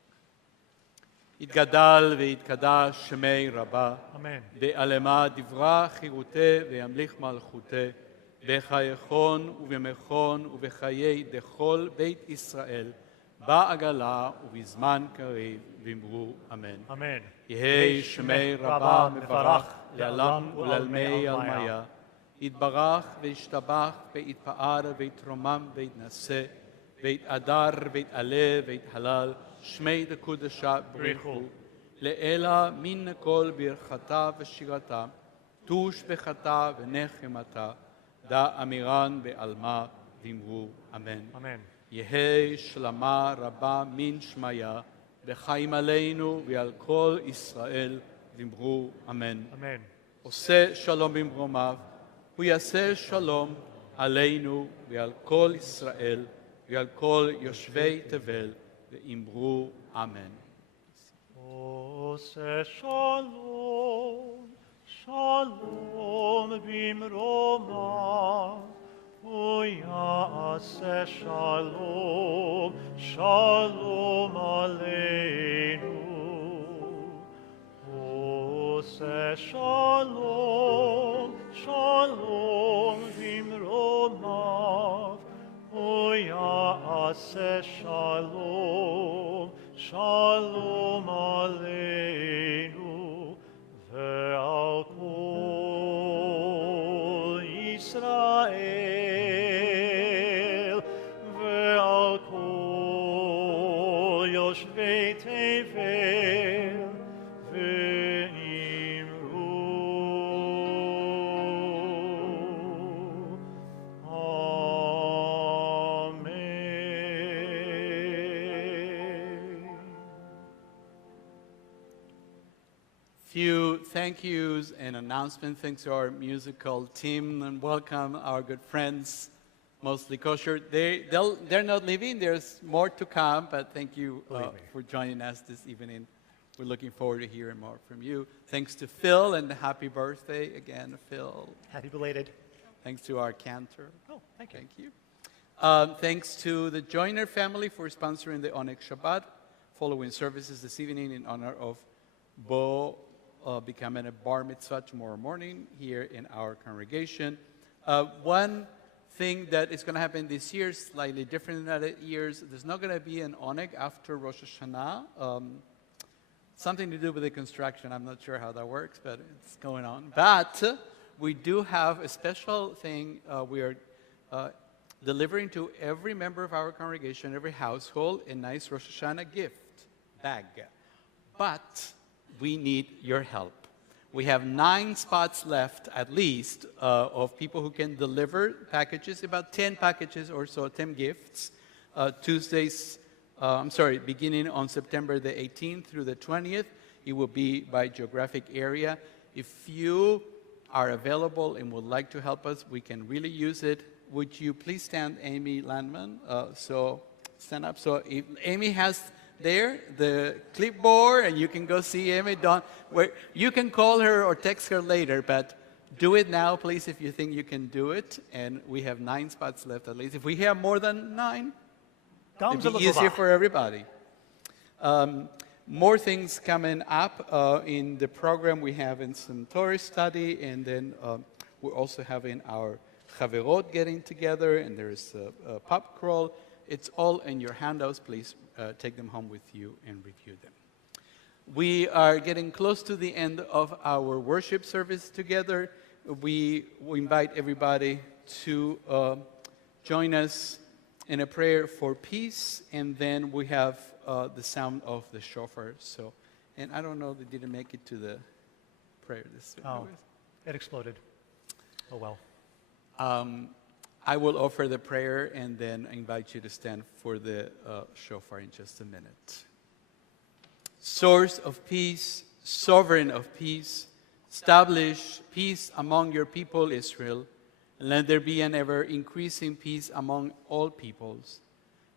Yitgadal ve'yitkadash shemei Rabbah. Amen. Ve'alema divra chiruteh ve'yamlich malchuteh. בחייכון ובמכון ובחיי דכל בית ישראל, בעגלה ובזמן קריב, ואמרו אמן. Amen. יהי שמי רבה מברך לעולם ולעלמי עלמיה, יתברך וישתבח ויתפאר ויתרומם ויתנשא, ויתהדר ויתעלה ויתהלל, שמי דקודשה בריחו, לאלה מן כל ברכתה ושירתה, תוש בחתה ונחמתה, דא אמירן בעלמה ואמרו אמן. Amen. יהי שלמה רבה מן שמיה, וחיים עלינו ועל כל ישראל ואמרו אמן. Amen. עושה שלום במרומיו, הוא יעשה שלום עלינו ועל כל ישראל ועל כל יושבי תבל ואמרו אמן. עושה שלום, שלום במרומיו, הוא יעשה שלום, שלום עלינו. עושה שלום, שלום במרומיו, הוא יעשה שלום, Shalom Aleinu ve'al kol Yisrael ve'al kol Yoshvei Tevel ve'imru. Amen. Few thank yous and announcements. Thanks to our musical team, and welcome our good friends, mostly kosher. They're not leaving. There's more to come, but thank you for joining us this evening. We're looking forward to hearing more from you. Thanks to Phil, and happy birthday again, Phil. Happy belated. Thanks to our cantor. Oh, thank you. Thank you. Thanks to the Joyner family for sponsoring the Onyx Shabbat, following services this evening in honor of Bo becoming a bar mitzvah tomorrow morning here in our congregation. One thing that is going to happen this year, slightly different than other years, there's not going to be an Oneg after Rosh Hashanah. Something to do with the construction. I'm not sure how that works, but it's going on. But we do have a special thing we are delivering to every member of our congregation, every household, a nice Rosh Hashanah gift bag. But we need your help. We have 9 spots left, at least, of people who can deliver packages, about 10 packages or so, 10 gifts. Beginning on September the 18th through the 20th. It will be by geographic area. If you are available and would like to help us, we can really use it. Would you please stand, Amy Landman? So stand up. So if Amy has there the clipboard, and you can go see Amy. You can call her or text her later, but do it now, please, if you think you can do it. And we have 9 spots left at least. If we have more than 9, it'll be easier for everybody. More things coming up in the program. We have in some Torah study, and then we're also having our Chaverot getting together, and there's a pub crawl. It's all in your handouts. Please take them home with you and review them. We are getting close to the end of our worship service together. We invite everybody to join us in a prayer for peace, and then we have the sound of the shofar. So, and I don't know, they didn't make it to the prayer this week. Oh, it exploded. Oh, well. I will offer the prayer and then invite you to stand for the shofar in just a minute. Source of peace, sovereign of peace, establish peace among your people, Israel, and let there be an ever-increasing peace among all peoples.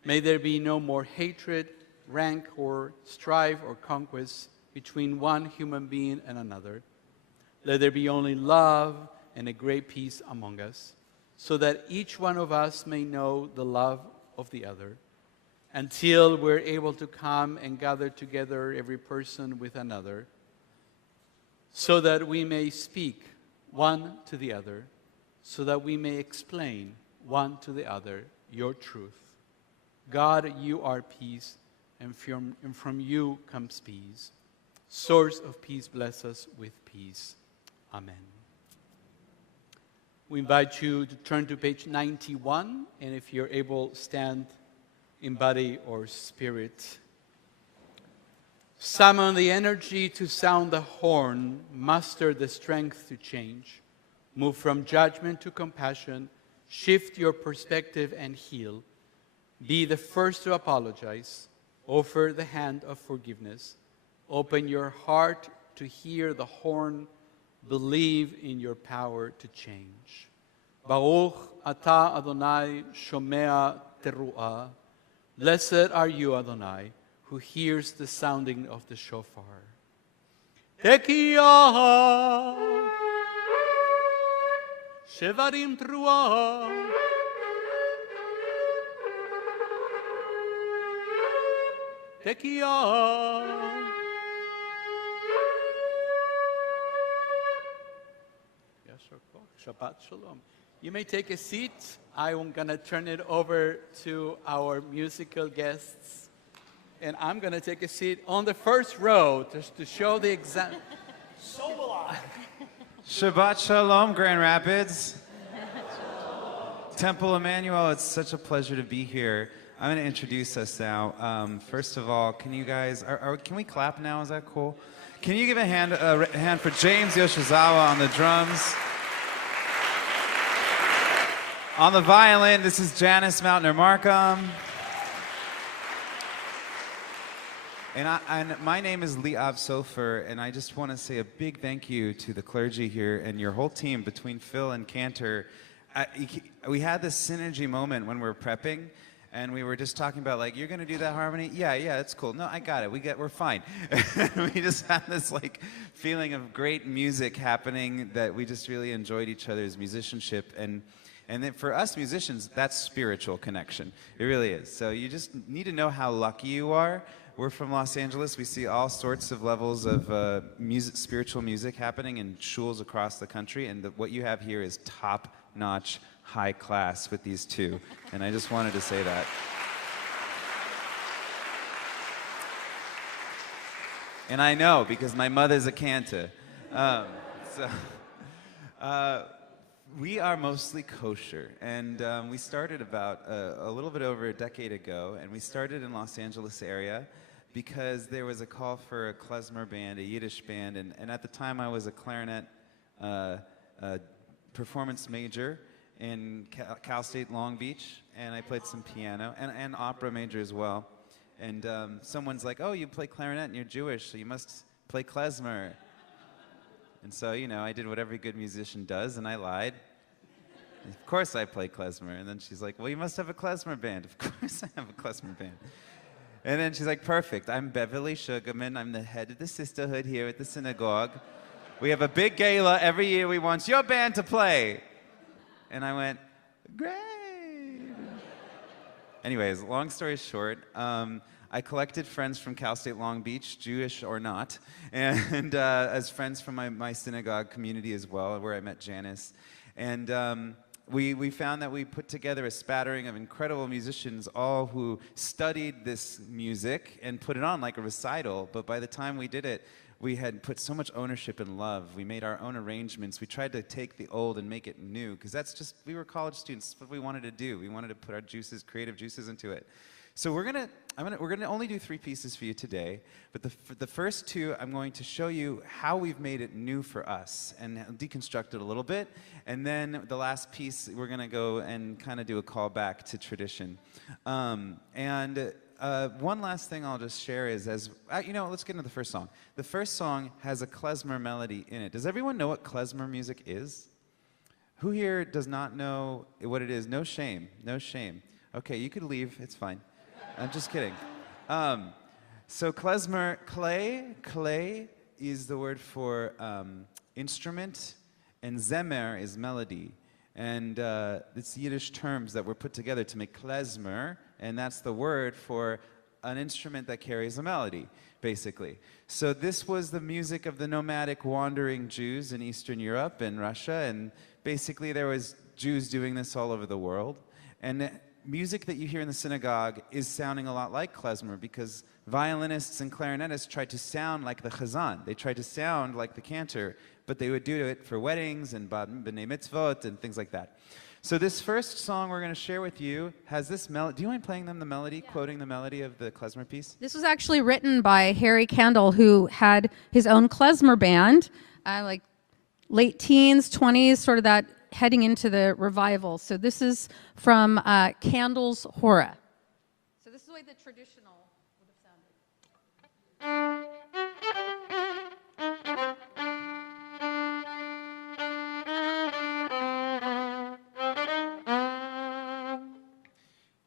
May there be no more hatred, rancor, strife, or conquest between one human being and another. Let there be only love and a great peace among us, so that each one of us may know the love of the other, until we're able to come and gather together every person with another, so that we may speak one to the other, so that we may explain one to the other your truth. God, you are peace, and from you comes peace. Source of peace, bless us with peace. Amen. We invite you to turn to page 91, and if you're able, stand in body or spirit. Summon the energy to sound the horn, muster the strength to change. Move from judgment to compassion, shift your perspective and heal. Be the first to apologize, offer the hand of forgiveness. Open your heart to hear the horn, believe in your power to change. Baruch atah Adonai shomea teruah. Blessed are you, Adonai, who hears the sounding of the shofar. Tekiah, shevarim teruah. Tekiah. Shabbat Shalom. You may take a seat. I am going to turn it over to our musical guests. and I'm going to take a seat on the first row just to show the exact. So will I. Shabbat Shalom, Grand Rapids. Temple Emanuel, it's such a pleasure to be here. I'm going to introduce us now. First of all, can you guys, can we clap now? Is that cool? Can you give a hand for James Yoshizawa on the drums? On the violin, this is Janice Mountainer-Markham. And my name is Liav Sofer, and I just want to say a big thank you to the clergy here and your whole team between Phil and Cantor. We had this synergy moment when we were prepping, and we were just talking about, like, you're going to do that harmony? Yeah, it's cool. No, I got it. We're fine. We just had this, like, feeling of great music happening that we just really enjoyed each other's musicianship. And then for us musicians, that's spiritual connection. It really is. So you just need to know how lucky you are. We're from Los Angeles. We see all sorts of levels of spiritual music happening in shuls across the country, and what you have here is top-notch, high class with these two. And I just wanted to say that. And I know, because my mother's a cantor. We are mostly kosher, and we started about a little bit over a decade ago, and we started in Los Angeles area because there was a call for a klezmer band, a Yiddish band, and at the time I was a clarinet performance major in Cal State Long Beach, and I played some piano, and opera major as well. And someone's like, oh, you play clarinet and you're Jewish, so you must play klezmer. And so, you know, I did what every good musician does, and I lied. Of course I play klezmer. And then she's like, well, you must have a klezmer band. Of course I have a klezmer band. And then she's like, perfect. I'm Beverly Sugarman. I'm the head of the sisterhood here at the synagogue. We have a big gala every year. We want your band to play. And I went, great. Anyways, long story short, I collected friends from Cal State Long Beach, Jewish or not, and as friends from my synagogue community as well, where I met Janice. And we found that we put together a spattering of incredible musicians, all who studied this music and put it on like a recital. But by the time we did it, we had put so much ownership and love. We made our own arrangements. We tried to take the old and make it new, because that's just, we were college students. That's what we wanted to do. We wanted to put our juices, creative juices into it. So we're gonna only do 3 pieces for you today, but the first 2, I'm going to show you how we've made it new for us and deconstruct it a little bit, and then the last piece, we're gonna go and kind of do a call back to tradition. One last thing I'll just share is, let's get into the first song. The first song has a klezmer melody in it. Does everyone know what klezmer music is? Who here does not know what it is? No shame, no shame. Okay, you could leave, it's fine. I'm just kidding. So klezmer, klei is the word for instrument, and zemer is melody. And it's Yiddish terms that were put together to make klezmer, and that's the word for an instrument that carries a melody, basically. So this was the music of the nomadic wandering Jews in Eastern Europe and Russia, and basically there was Jews doing this all over the world. And music that you hear in the synagogue is sounding a lot like klezmer, because violinists and clarinetists tried to sound like the chazan. They tried to sound like the cantor, but they would do it for weddings and b'nai mitzvot and things like that. So this first song we're going to share with you has this melody. Do you mind playing them the melody, quoting the melody of the klezmer piece? This was actually written by Harry Kandel, who had his own klezmer band, like late teens, 20s, sort of that heading into the revival. So this is from Kandel's Hora. So this is the way the traditional would have sounded.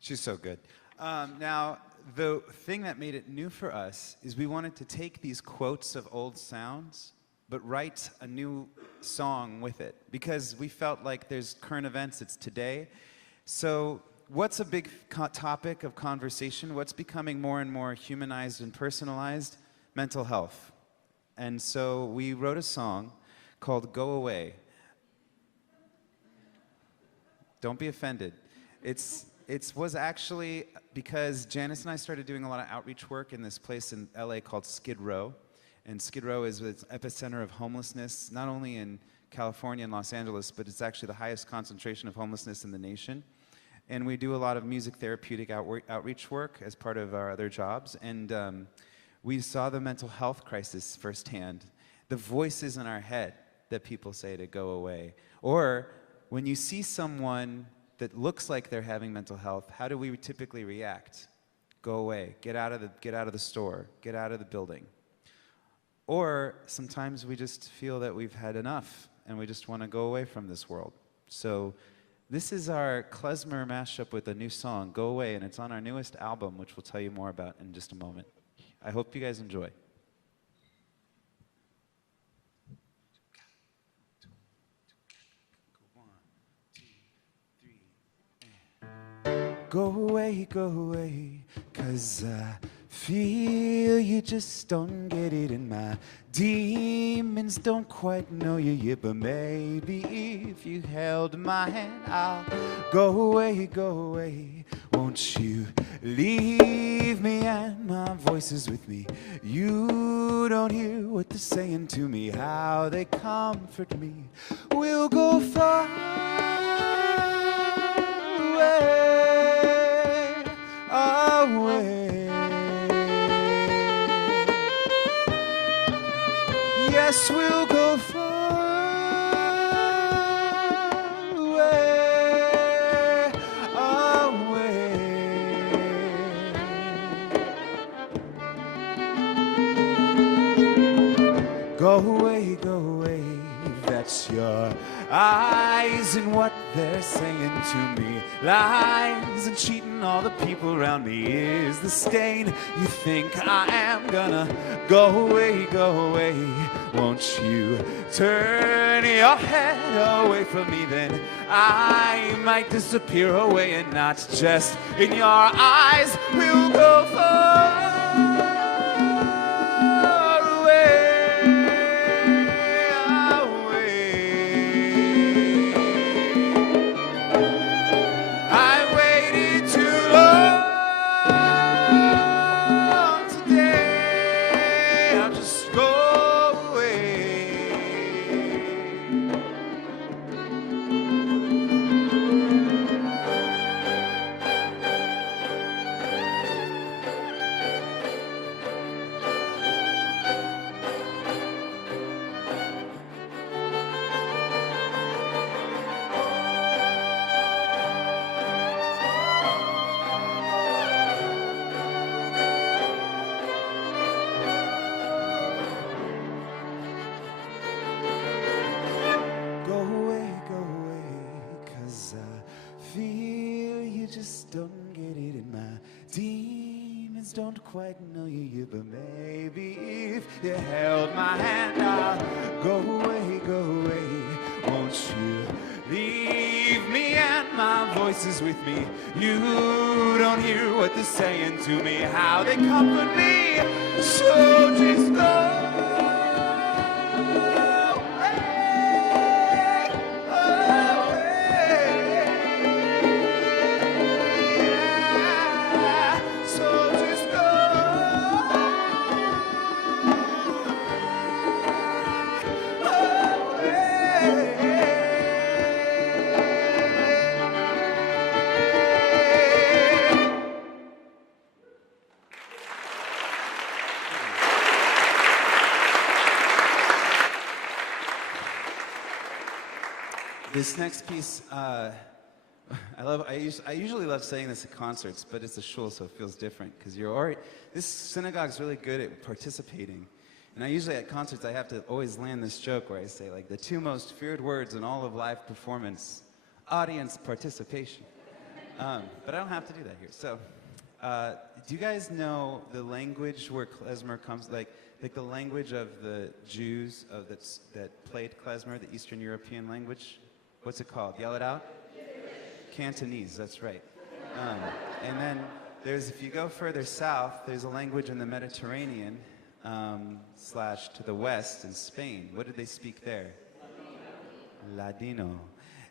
She's so good. Now, the thing that made it new for us is we wanted to take these quotes of old sounds, but write a new song with it, because we felt like there's current events, it's today. So what's a big topic of conversation? What's becoming more and more humanized and personalized? Mental health. And so we wrote a song called Go Away. Don't be offended. It's it was actually because Janice and I started doing a lot of outreach work in this place in LA called Skid Row. And Skid Row is the epicenter of homelessness, not only in California and Los Angeles, but it's actually the highest concentration of homelessness in the nation. And we do a lot of music therapeutic outreach work as part of our other jobs. And we saw the mental health crisis firsthand. The voices in our head that people say to go away. Or when you see someone that looks like they're having mental health, how do we typically react? Go away, get out of the store, get out of the building. Or sometimes we just feel that we've had enough and we just want to go away from this world. So this is our klezmer mashup with a new song, Go Away, and it's on our newest album, which we'll tell you more about in just a moment. I hope you guys enjoy. Go away, 'cause I feel you just don't get it, and my demons don't quite know you yet, but maybe if you held my hand, I'll go away, won't you leave me and my voices with me? You don't hear what they're saying to me, how they comfort me. We'll go far away. Yes, we'll go far away. Go away, that's your eyes and what they're saying to me. Lies and cheating all the people around me is the stain. You think I am gonna go away. Won't you turn your head away from me, then I might disappear away, and not just in your eyes. We'll go far don't quite know you yet, but maybe if you held my hand, I'll go away. Won't you leave me and my voices with me? You don't hear what they're saying to me, how they comfort me. So just go. This next piece, I usually love saying this at concerts, but it's a shul, so it feels different because this synagogue's really good at participating. And I usually at concerts, I have to always land this joke where I say, like, the two most feared words in all of live performance, audience participation. But I don't have to do that here. So, do you guys know the language where klezmer comes, like the language of the Jews that played klezmer, the Eastern European language? What's it called? Yell it out? Cantonese, that's right. And then if you go further south, there's a language in the Mediterranean / to the west in Spain. What did they speak there? Ladino.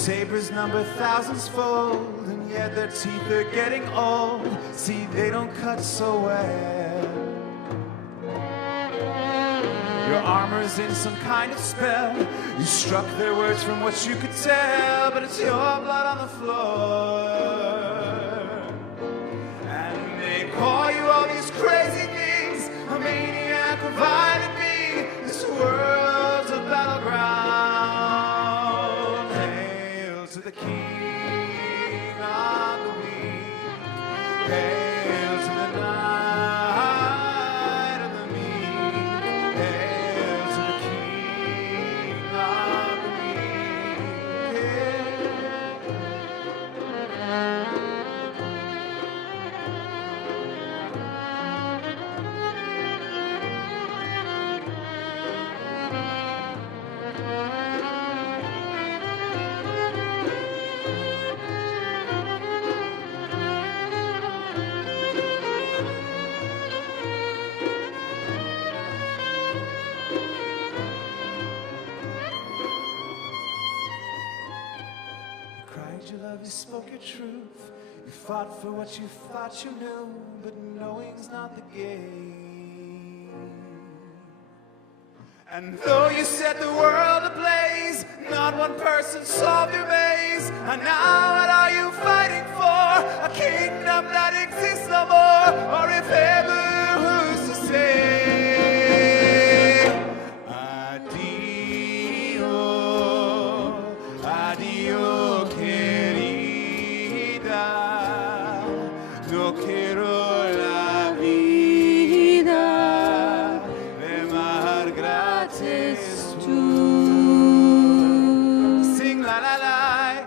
sabers number thousands fold, and yet their teeth are getting old. See, they don't cut so well. Your armor's in some kind of spell. You struck their words from what you could tell, but it's your blood on the floor. And they call you all these crazy things, a maniac, a violent being. This world's a battleground. Hail to the King of the weak. Hail to the night of the meek. Hail to the King of the weak. You cried your love, you spoke your truth. You fought for what you thought you knew, but knowing's not the game. And though you set the world ablaze, not one person solved your maze. And now what are you fighting for? A kingdom that exists no more, or if ever, who's to say? Adio, adio, querida. No quiero la vida de más gratis tú. Sing la la la,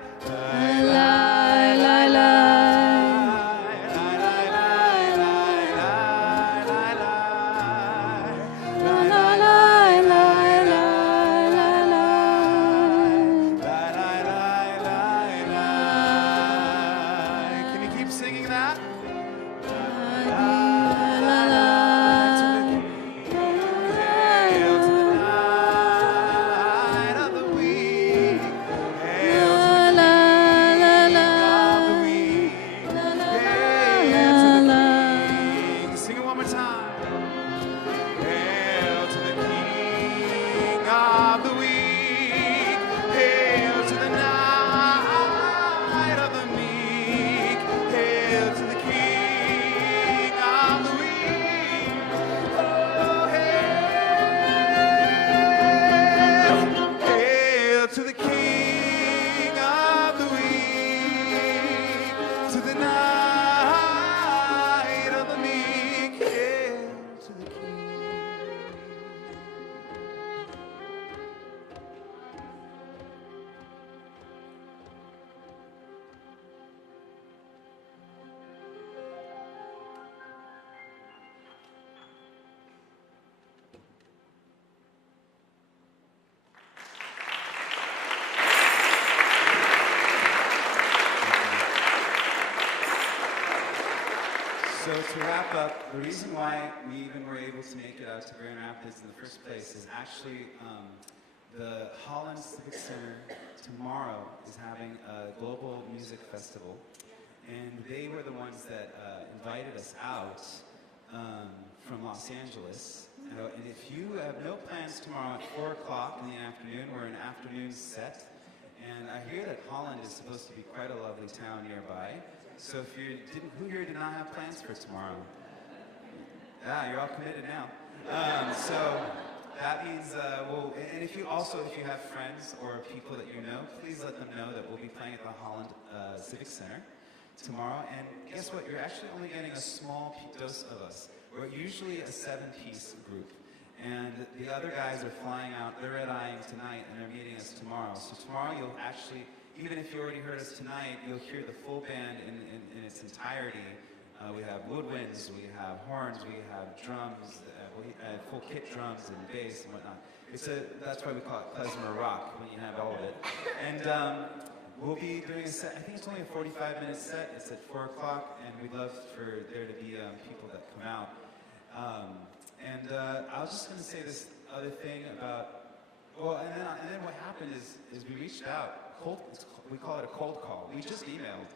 la la la, Can you keep singing that? Hail to the night of the week. Hail to the King of the week. Hail to the King. Sing it one more time. Hail to the King of the week. Hail to the night of the meek. Hail to the King of the week. Oh, hail. Hail to the King of the week. To the night of the meek. Hail to the King. So to wrap up, the reason why we even were able to make it out to Grand Rapids in the first place is actually the Holland Civic Center tomorrow is having a global music festival, and they were the ones that invited us out from Los Angeles. And if you have no plans tomorrow at 4 o'clock in the afternoon, we're an afternoon set, and I hear that Holland is supposed to be quite a lovely town nearby. So if you didn't, who here did not have plans for tomorrow? Yeah, you're all committed now. So that means, and if you have friends or people that you know, please let them know that we'll be playing at the Holland Civic Center tomorrow. And guess what? You're actually only getting a small dose of us. We're usually a 7-piece group. And the other guys are flying out, they're red-eyeing tonight, and they're meeting us tomorrow. So tomorrow you'll actually, even if you already heard us tonight, you'll hear the full band in its entirety. We have woodwinds, we have horns, we have drums, full kit drums and bass and whatnot. That's why we call it klezmer rock, when you have all of it. And we'll be doing a set, I think it's only a 45-minute set. It's at 4 o'clock, and we'd love for there to be people that come out. I was just going to say this other thing about, well, and then what happened happened is we reached out. We call it a cold call. We just emailed.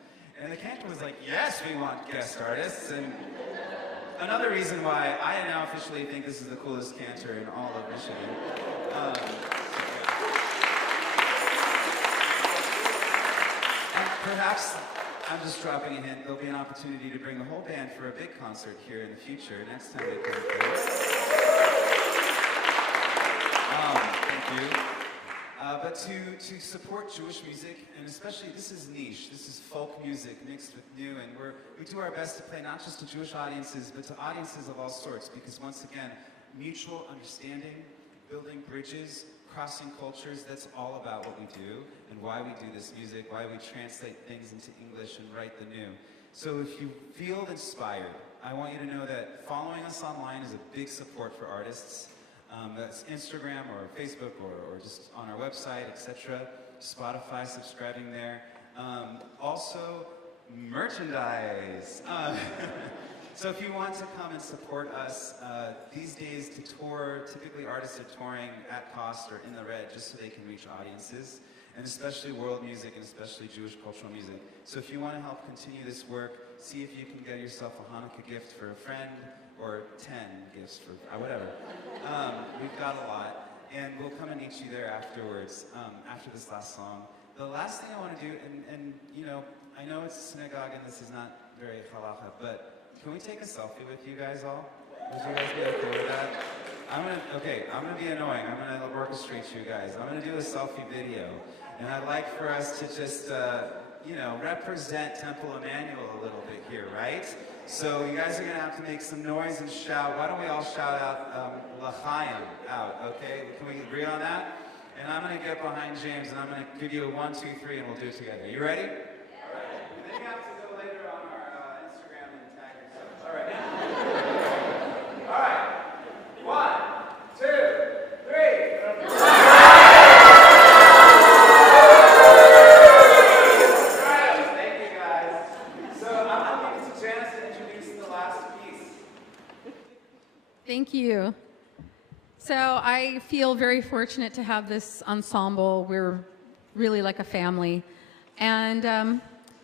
And the cantor was like, yes, we want guest artists. And another reason why I now officially think this is the coolest cantor in all of Michigan. And perhaps, I'm just dropping a hint, there'll be an opportunity to bring the whole band for a big concert here in the future, next time they come through. Thank you. But to support Jewish music, and especially, this is niche, this is folk music mixed with new, and we do our best to play not just to Jewish audiences, but to audiences of all sorts, because once again, mutual understanding, building bridges, crossing cultures, that's all about what we do, and why we do this music, why we translate things into English and write the new. So if you feel inspired, I want you to know that following us online is a big support for artists. That's Instagram or Facebook or just on our website, etc. Spotify, subscribing there. Also, merchandise. So if you want to come and support us, these days to tour, typically artists are touring at cost or in the red just so they can reach audiences, and especially world music and especially Jewish cultural music. So if you want to help continue this work, see if you can get yourself a Hanukkah gift for a friend, or 10 gifts for whatever. We've got a lot, and we'll come and meet you there afterwards, after this last song. The last thing I want to do, and you know, I know it's a synagogue and this is not very halacha, but can we take a selfie with you guys all? Would you guys be okay with that? I'm gonna be annoying. I'm gonna orchestrate you guys. I'm gonna do a selfie video, and I'd like for us to just, you know, represent Temple Emanuel a little bit here, right? So you guys are gonna have to make some noise and shout. Why don't we all shout out L'chaim out, okay? Can we agree on that? And I'm gonna get behind James and I'm gonna give you a 1, 2, 3 and we'll do it together. You ready? All right. And then you have to go later on our Instagram and tag yourself. All right. All right. 1, 2, 3. Thank you. So I feel very fortunate to have this ensemble. We're really like a family. And,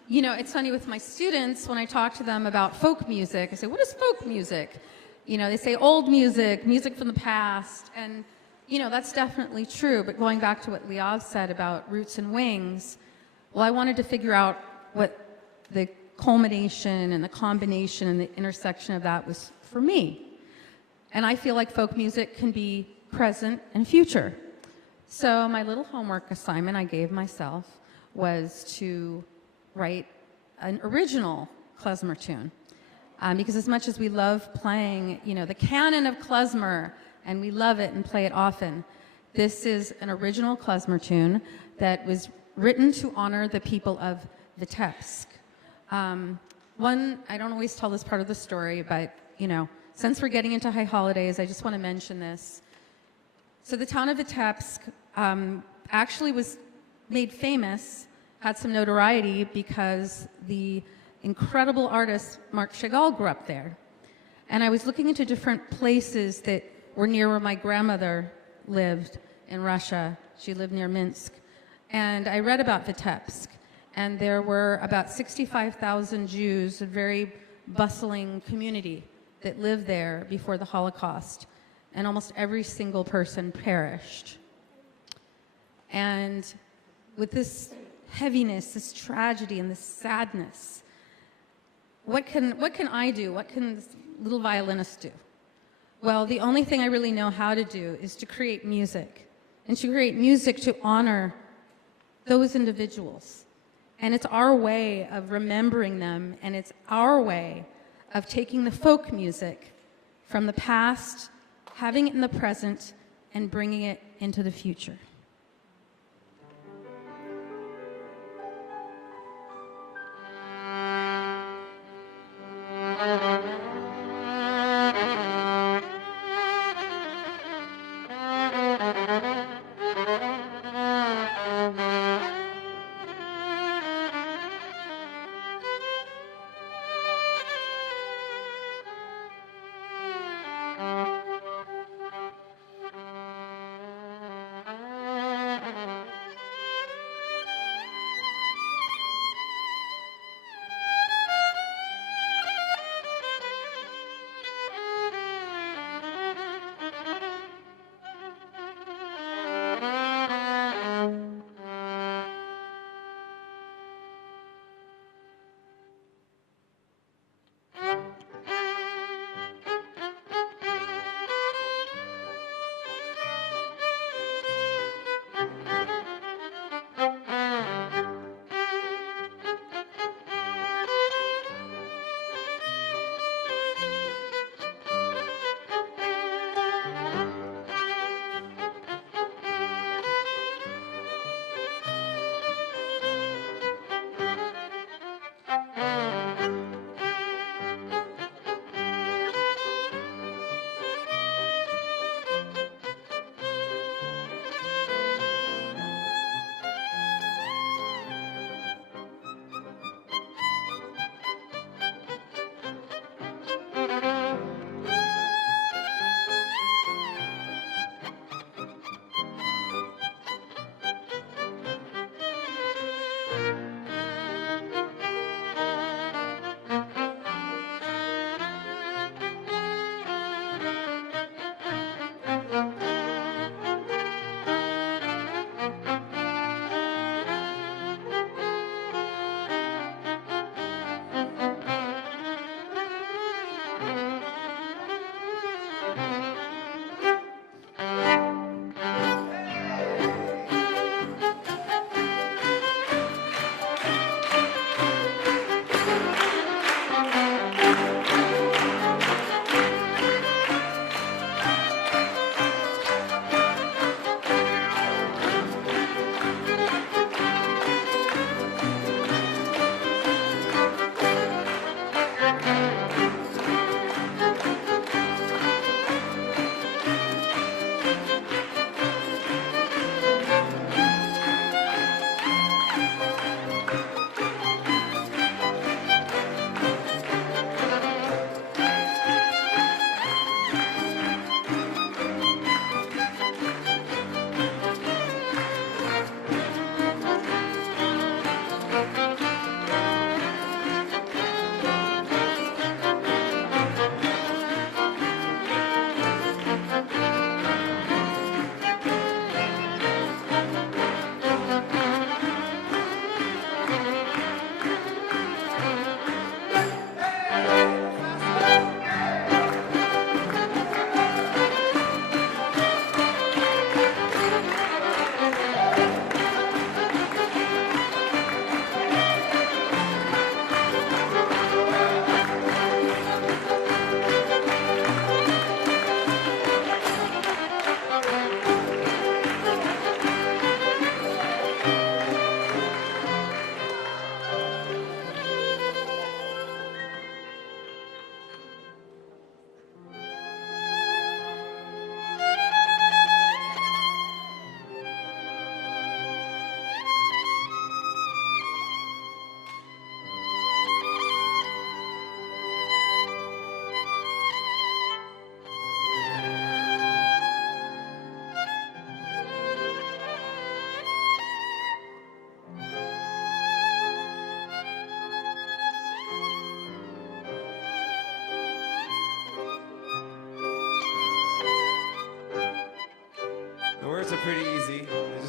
you know, it's funny with my students, when I talk to them about folk music, I say, what is folk music? You know, they say old music, music from the past. And, you know, that's definitely true. But going back to what Liav said about roots and wings, well, I wanted to figure out what the culmination and the combination and the intersection of that was for me. And I feel like folk music can be present and future. So my little homework assignment I gave myself was to write an original klezmer tune. Because as much as we love playing, you know, the canon of klezmer, and we love it and play it often, this is an original klezmer tune that was written to honor the people of Vitebsk. I don't always tell this part of the story, but, you know, since we're getting into high holidays, I just want to mention this. So the town of Vitebsk actually was made famous, had some notoriety, because the incredible artist Marc Chagall grew up there. And I was looking into different places that were near where my grandmother lived in Russia. She lived near Minsk. And I read about Vitebsk. And there were about 65,000 Jews, a very bustling community that lived there before the Holocaust, and almost every single person perished. And with this heaviness, this tragedy, and this sadness, what can I do? What can this little violinist do? Well, the only thing I really know how to do is to create music, and to create music to honor those individuals. And it's our way of remembering them, and it's our way of taking the folk music from the past, having it in the present, and bringing it into the future.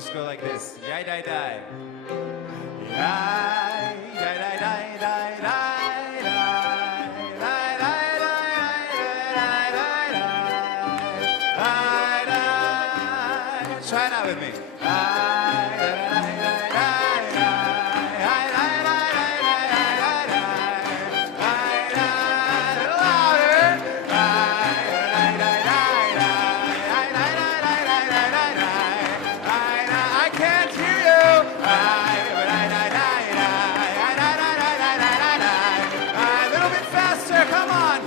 just go like this. Yai, die, die. Yai, die, die, die, die, die. Try it out with me. I can't hear you. A little bit faster, come on.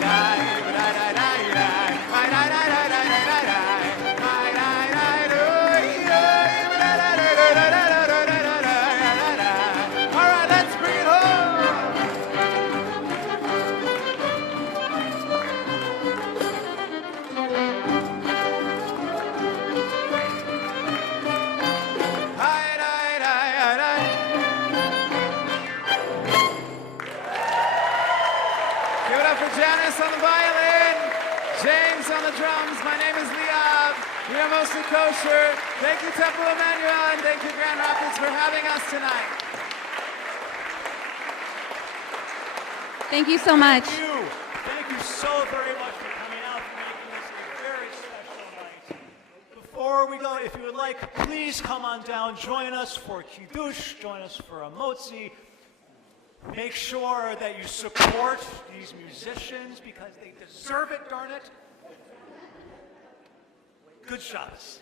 All right, let's bring it home. Give it up for Janice on the violin, James on the drums. My name is Liav. We are mostly kosher. Thank you, Temple Emanuel, and thank you, Grand Rapids, for having us tonight. Thank you so much. Thank you so very much for coming out and making this a very special night. Before we go, if you would like, please come on down, join us for Kiddush, join us for a motzi. Make sure that you support these musicians because they deserve it, darn it. Good Shabbos.